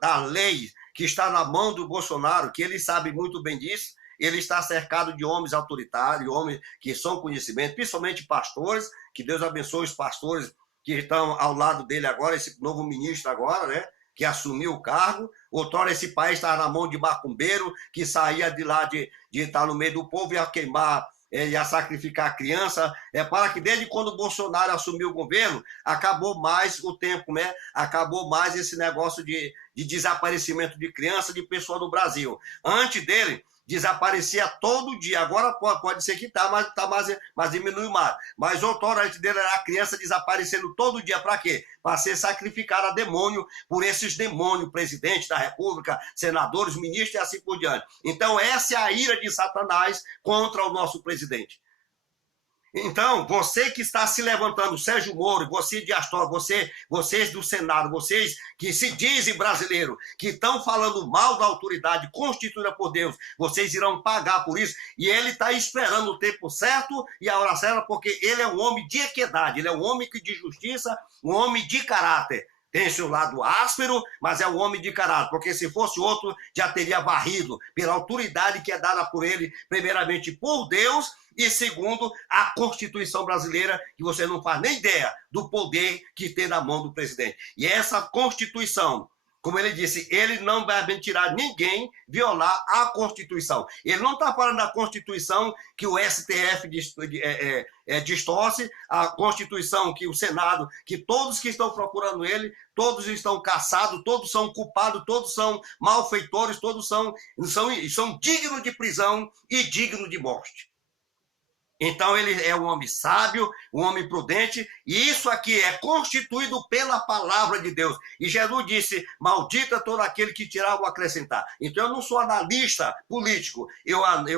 da lei que está na mão do Bolsonaro, que ele sabe muito bem disso. Ele está cercado de homens autoritários, homens que são conhecimento, principalmente pastores. Que Deus abençoe os pastores que estão ao lado dele agora, esse novo ministro agora, né? Que assumiu o cargo. Outrora esse país estava na mão de macumbeiro, que saía de lá de estar no meio do povo e ia queimar, ia sacrificar a criança, para que desde quando o Bolsonaro assumiu o governo, acabou mais o tempo, né? Acabou mais esse negócio de desaparecimento de criança, de pessoa no Brasil. Antes dele, desaparecia todo dia. Agora pode ser que mas diminui mais. Mas outrora antes dele era a criança desaparecendo todo dia. Para quê? Para ser sacrificada a demônio por esses demônios, presidente da República, senadores, ministros e assim por diante. Então essa é a ira de Satanás contra o nosso presidente. Então, você que está se levantando, Sérgio Moro, você de Astor, vocês do Senado, vocês que se dizem brasileiros, que estão falando mal da autoridade constituída por Deus, vocês irão pagar por isso. E ele está esperando o tempo certo e a hora certa, porque ele é um homem de equidade, ele é um homem de justiça, um homem de caráter. Tem seu lado áspero, mas é um homem de caráter, porque se fosse outro, já teria varrido pela autoridade que é dada por ele, primeiramente por Deus, e segundo, a Constituição brasileira, que você não faz nem ideia do poder que tem na mão do presidente. E essa Constituição, como ele disse, ele não vai tirar ninguém violar a Constituição. Ele não está falando da Constituição que o STF distorce, a Constituição que o Senado, que todos que estão procurando ele, todos estão caçados, todos são culpados, todos são malfeitores, todos são dignos de prisão e dignos de morte. Então ele é um homem sábio, um homem prudente, e isso aqui é constituído pela palavra de Deus. E Jesus disse, maldita todo aquele que tirar ou acrescentar. Então eu não sou analista político,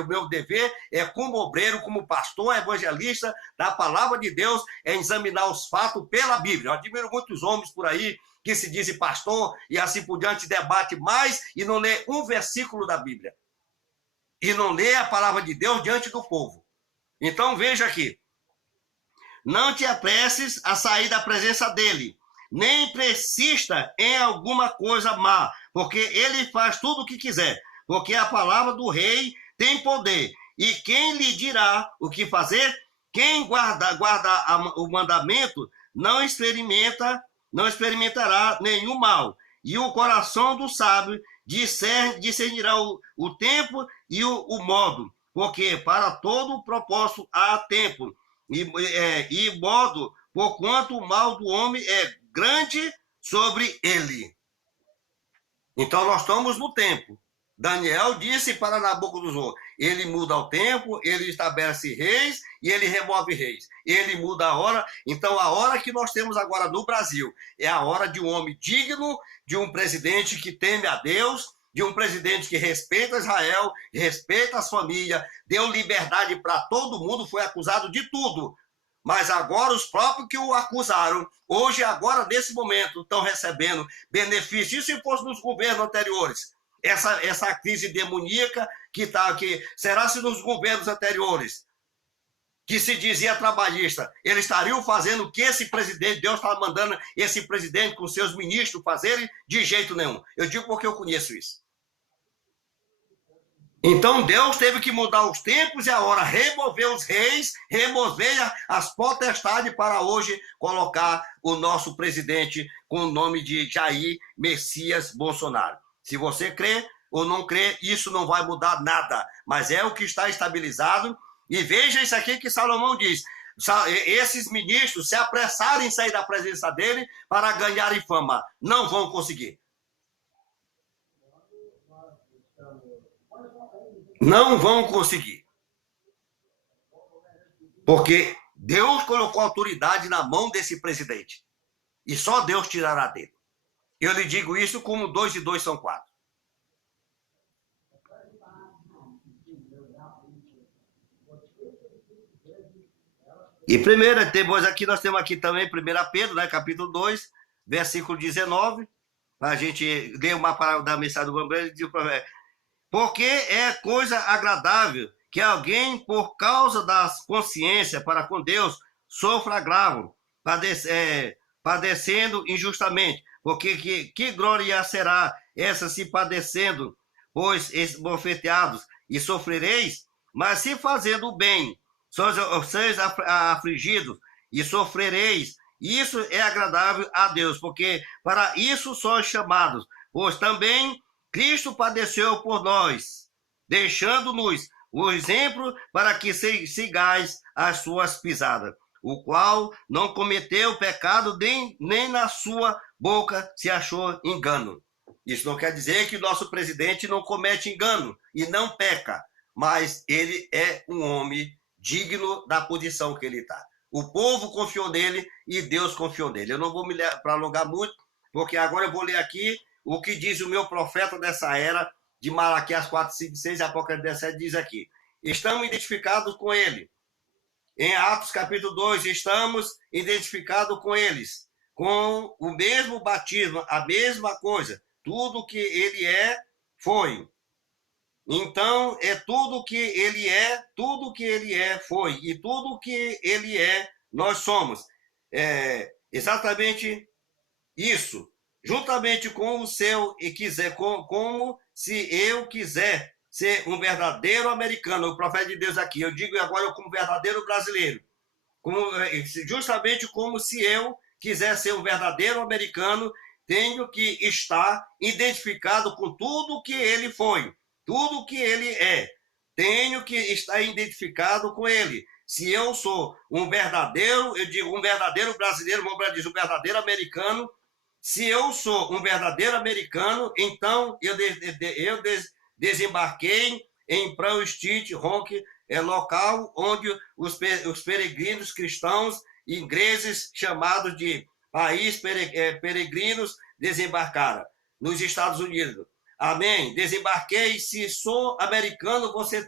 meu dever é como obreiro, como pastor, evangelista da palavra de Deus, é examinar os fatos pela Bíblia. Eu admiro muitos homens por aí que se dizem pastor e assim por diante, debate mais e não lê um versículo da Bíblia. E não lê a palavra de Deus diante do povo. Então veja aqui, não te apresses a sair da presença dele, nem persista em alguma coisa má, porque ele faz tudo o que quiser, porque a palavra do rei tem poder, e quem lhe dirá o que fazer? Quem guarda o mandamento não experimentará nenhum mal, e o coração do sábio discernirá o tempo e o modo, porque para todo o propósito há tempo, e modo, porquanto o mal do homem é grande sobre ele. Então nós estamos no tempo. Daniel disse para Nabucodonosor, ele muda o tempo, ele estabelece reis e ele remove reis. Ele muda a hora. Então a hora que nós temos agora no Brasil é a hora de um homem digno, de um presidente que teme a Deus, de um presidente que respeita Israel, respeita as famílias, deu liberdade para todo mundo, foi acusado de tudo. Mas agora os próprios que o acusaram, hoje, agora, nesse momento, estão recebendo benefícios. E se fosse nos governos anteriores? essa crise demoníaca que está aqui. Será se nos governos anteriores, que se dizia trabalhista, eles estariam fazendo o que esse presidente, Deus está mandando esse presidente com seus ministros fazerem? De jeito nenhum. Eu digo porque eu conheço isso. Então Deus teve que mudar os tempos e a hora, remover os reis, remover as potestades para hoje colocar o nosso presidente com o nome de Jair Messias Bolsonaro. Se você crê ou não crê, isso não vai mudar nada, mas é o que está estabilizado. E veja isso aqui que Salomão diz: esses ministros se apressarem em sair da presença dele para ganharem fama, não vão conseguir. Não vão conseguir. Porque Deus colocou autoridade na mão desse presidente. E só Deus tirará dele. Eu lhe digo isso como 2 e 2 são 4. E primeiro, depois aqui nós temos aqui também 1 Pedro, né, capítulo 2, versículo 19. A gente lê uma palavra da mensagem do Evangelho e diz: porque é coisa agradável que alguém, por causa da consciência para com Deus, sofra agravo, padecendo injustamente. Porque que glória será essa se padecendo, pois esbofeteados e sofrereis? Mas se fazendo o bem, sois afligidos e sofrereis, isso é agradável a Deus, porque para isso sois chamados, pois também Cristo padeceu por nós, deixando-nos o exemplo para que sigais as suas pisadas, o qual não cometeu pecado, nem na sua boca se achou engano. Isso não quer dizer que o nosso presidente não comete engano e não peca, mas ele é um homem digno da posição que ele está. O povo confiou nele e Deus confiou nele. Eu não vou me prolongar muito, porque agora eu vou ler aqui o que diz o meu profeta dessa era, de Malaquias 4, 5, 6 e Apocalipse 17, diz aqui: estamos identificados com ele. Em Atos capítulo 2, estamos identificados com eles, com o mesmo batismo, a mesma coisa. Tudo que ele é, foi. Então, é tudo que ele é, tudo que ele é, foi. E tudo que ele é, nós somos. É exatamente isso. Juntamente com o seu e quiser, como se eu quiser ser um verdadeiro americano, o profeta de Deus aqui, eu digo agora eu como verdadeiro brasileiro, justamente como se eu quiser ser um verdadeiro americano, tenho que estar identificado com tudo que ele foi, tudo que ele é, tenho que estar identificado com ele. Se eu sou um verdadeiro, eu digo um verdadeiro brasileiro, vamos dizer um verdadeiro americano. Se eu sou um verdadeiro americano, então eu desembarquei em Pearl Street Rock, local onde os peregrinos cristãos, ingleses chamados de país peregrinos, desembarcaram nos Estados Unidos. Amém? Desembarquei. Se sou americano, você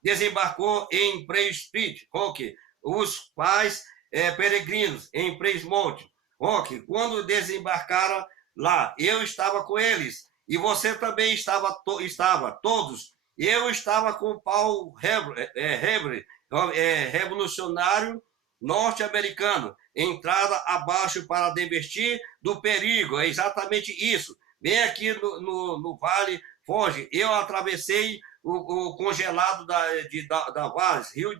desembarcou em Pearl Street Rock, os pais peregrinos em Presmont Rock, quando desembarcaram lá, eu estava com eles, e você também estava todos. Eu estava com Paul Hebre, revolucionário norte-americano, entrada abaixo para desvestir do perigo, é exatamente isso. Bem aqui no Vale Foge, eu atravessei o congelado da Vales, Rio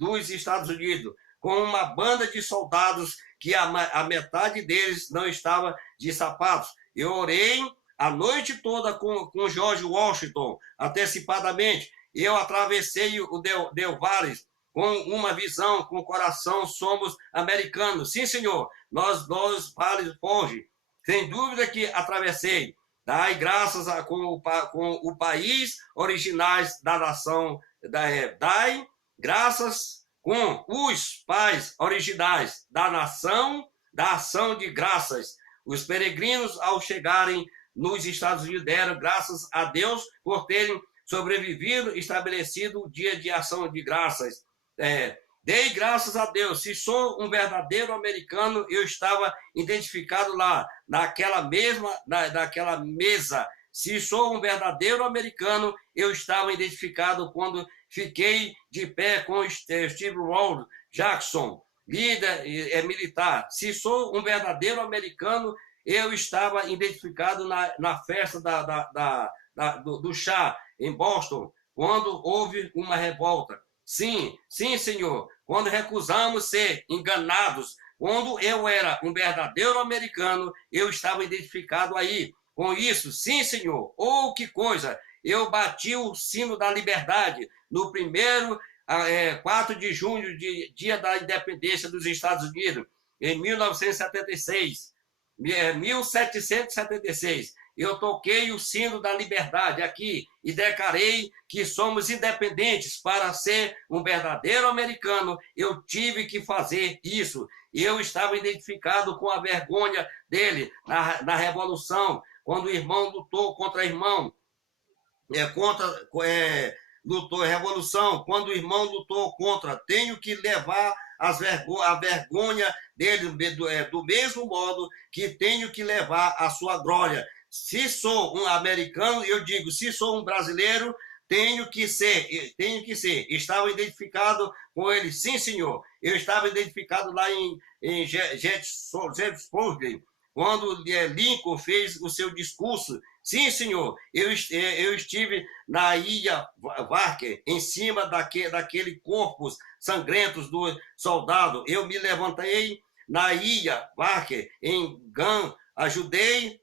dos Estados Unidos, com uma banda de soldados que a metade deles não estava de sapatos. Eu orei a noite toda com George Washington, antecipadamente. Eu atravessei o Del Valle com uma visão, com o coração, somos americanos. Sim, senhor, nós Vale Foge, sem dúvida que atravessei. Dai graças com o país originais da nação, dai graças com os pais originais da nação, da ação de graças. Os peregrinos, ao chegarem nos Estados Unidos, deram graças a Deus por terem sobrevivido, estabelecido o dia de ação de graças. Dei graças a Deus. Se sou um verdadeiro americano, eu estava identificado lá, naquela mesa. Se sou um verdadeiro americano, eu estava identificado quando fiquei de pé com Steve Rawls Jackson, líder militar. Se sou um verdadeiro americano, eu estava identificado na festa do chá em Boston, quando houve uma revolta. Sim, sim, senhor. Quando recusamos ser enganados, quando eu era um verdadeiro americano, eu estava identificado aí. Com isso, sim, senhor. Oh, que coisa! Eu bati o sino da liberdade no primeiro 4 de junho, dia da independência dos Estados Unidos, em 1976. 1776. Eu toquei o sino da liberdade aqui e declarei que somos independentes. Para ser um verdadeiro americano, eu tive que fazer isso. Eu estava identificado com a vergonha dele na Revolução, quando o irmão lutou contra o irmão, lutou a Revolução, quando o irmão lutou contra, tenho que levar a vergonha dele do mesmo modo que tenho que levar a sua glória. Se sou um americano, eu digo, se sou um brasileiro, tenho que ser. Estava identificado com ele, sim, senhor. Eu estava identificado lá em Gettysburg, quando Lincoln fez o seu discurso. Sim, senhor, eu estive na ilha Barker, em cima daquele corpos sangrentos do soldado. Eu me levantei na ilha Barker, em Guam, ajudei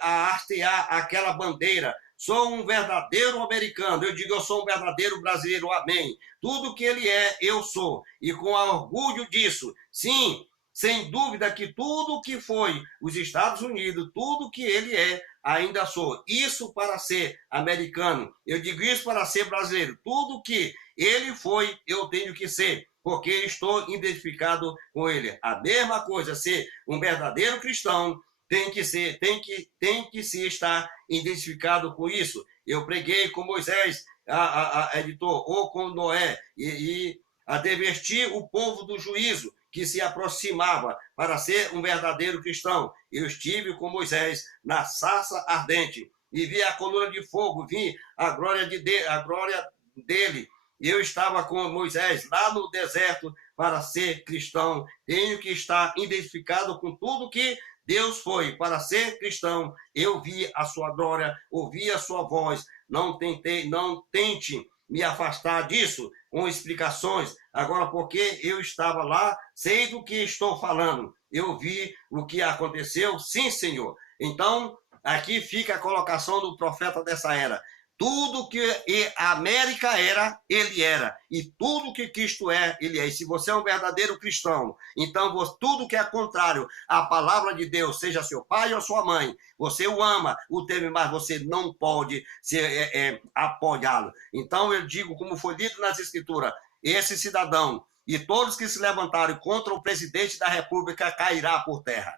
a hastear aquela bandeira. Sou um verdadeiro americano. Eu digo, eu sou um verdadeiro brasileiro. Amém. Tudo que ele é, eu sou. E com orgulho disso, sim, sem dúvida que tudo que foi os Estados Unidos, tudo que ele é, ainda sou. Isso para ser americano. Eu digo isso para ser brasileiro. Tudo que ele foi, eu tenho que ser, porque estou identificado com ele. A mesma coisa, ser um verdadeiro cristão, tem que se estar identificado com isso. Eu preguei com Moisés, editor, ou com Noé, e advertir o povo do juízo que se aproximava para ser um verdadeiro cristão. Eu estive com Moisés na sarça ardente e vi a coluna de fogo, vi a glória dele. Eu estava com Moisés lá no deserto para ser cristão. Tenho que estar identificado com tudo que Deus foi. Para ser cristão, eu vi a sua glória, ouvi a sua voz. Não tente me afastar disso com explicações. Agora, porque eu estava lá, sei do que estou falando. Eu vi o que aconteceu, sim, Senhor. Então, aqui fica a colocação do profeta dessa era. Tudo que a América era, ele era. E tudo que Cristo é, ele é. E se você é um verdadeiro cristão, então tudo que é contrário à palavra de Deus, seja seu pai ou sua mãe, você o ama, o teme, mas você não pode apoiá-lo. Então eu digo, como foi dito nas Escrituras, esse cidadão e todos que se levantarem contra o presidente da República cairá por terra.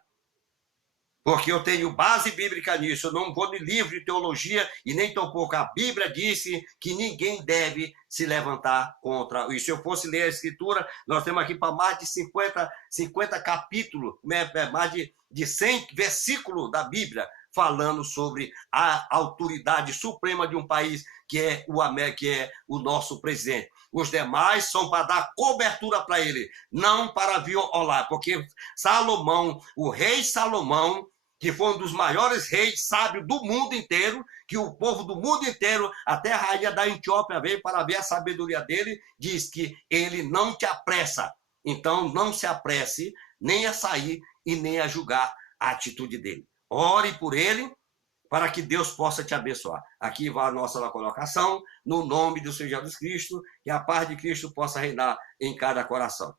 Porque eu tenho base bíblica nisso, eu não vou de livro de teologia e nem tampouco a Bíblia disse que ninguém deve se levantar contra. E se eu fosse ler a Escritura, nós temos aqui para mais de 50 capítulos, mais de 100 versículos da Bíblia falando sobre a autoridade suprema de um país que é o nosso presidente. Os demais são para dar cobertura para ele, não para violar, porque Salomão, o rei Salomão, que foi um dos maiores reis sábios do mundo inteiro, que o povo do mundo inteiro, até a rainha da Etiópia veio para ver a sabedoria dele, diz que ele não te apressa. Então, não se apresse nem a sair e nem a julgar a atitude dele. Ore por ele, para que Deus possa te abençoar. Aqui vai a nossa colocação, no nome do Senhor Jesus Cristo, que a paz de Cristo possa reinar em cada coração.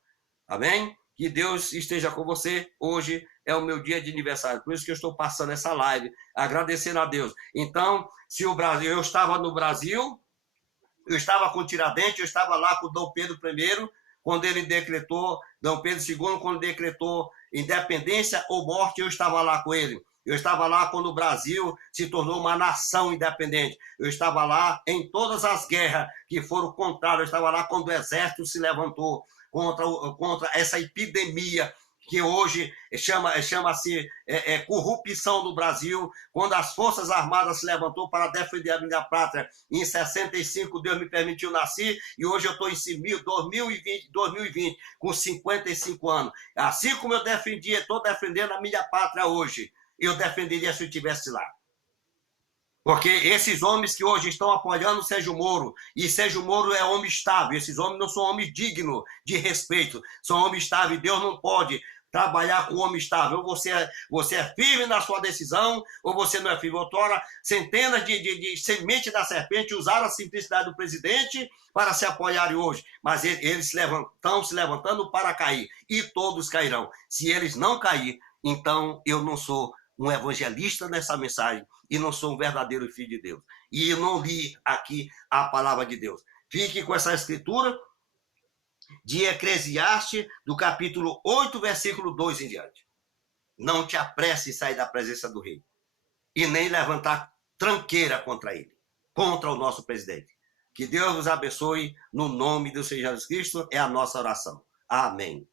Amém? Que Deus esteja com você. Hoje é o meu dia de aniversário, por isso que eu estou passando essa live, agradecendo a Deus. Então, se o Brasil, eu estava no Brasil, eu estava com Tiradentes, eu estava lá com Dom Pedro I, quando ele decretou, Dom Pedro II, quando decretou independência ou morte, eu estava lá com ele. Eu estava lá quando o Brasil se tornou uma nação independente. Eu estava lá em todas as guerras que foram contrárias. Eu estava lá quando o exército se levantou contra essa epidemia que hoje chama-se corrupção do Brasil, quando as Forças Armadas se levantou para defender a minha pátria. Em 65, Deus me permitiu nascer, e hoje eu estou em 2020, com 55 anos. Assim como eu defendi, estou defendendo a minha pátria hoje, eu defenderia se eu estivesse lá. Porque esses homens que hoje estão apoiando o Sérgio Moro, e Sérgio Moro é homem estável, esses homens não são homens dignos de respeito, são homens estáveis. Deus não pode trabalhar com homem estável. Ou você é firme na sua decisão, ou você não é firme. Outrora, centenas de sementes da serpente usaram a simplicidade do presidente para se apoiarem hoje, mas eles estão se levantando para cair, e todos cairão. Se eles não caírem, então eu não sou um evangelista nessa mensagem, e não sou um verdadeiro filho de Deus. E eu não li aqui a palavra de Deus. Fique com essa escritura de Eclesiastes, do capítulo 8, versículo 2 em diante. Não te apresse em sair da presença do rei, e nem levantar tranqueira contra ele, contra o nosso presidente. Que Deus nos abençoe, no nome do Senhor Jesus Cristo, é a nossa oração. Amém.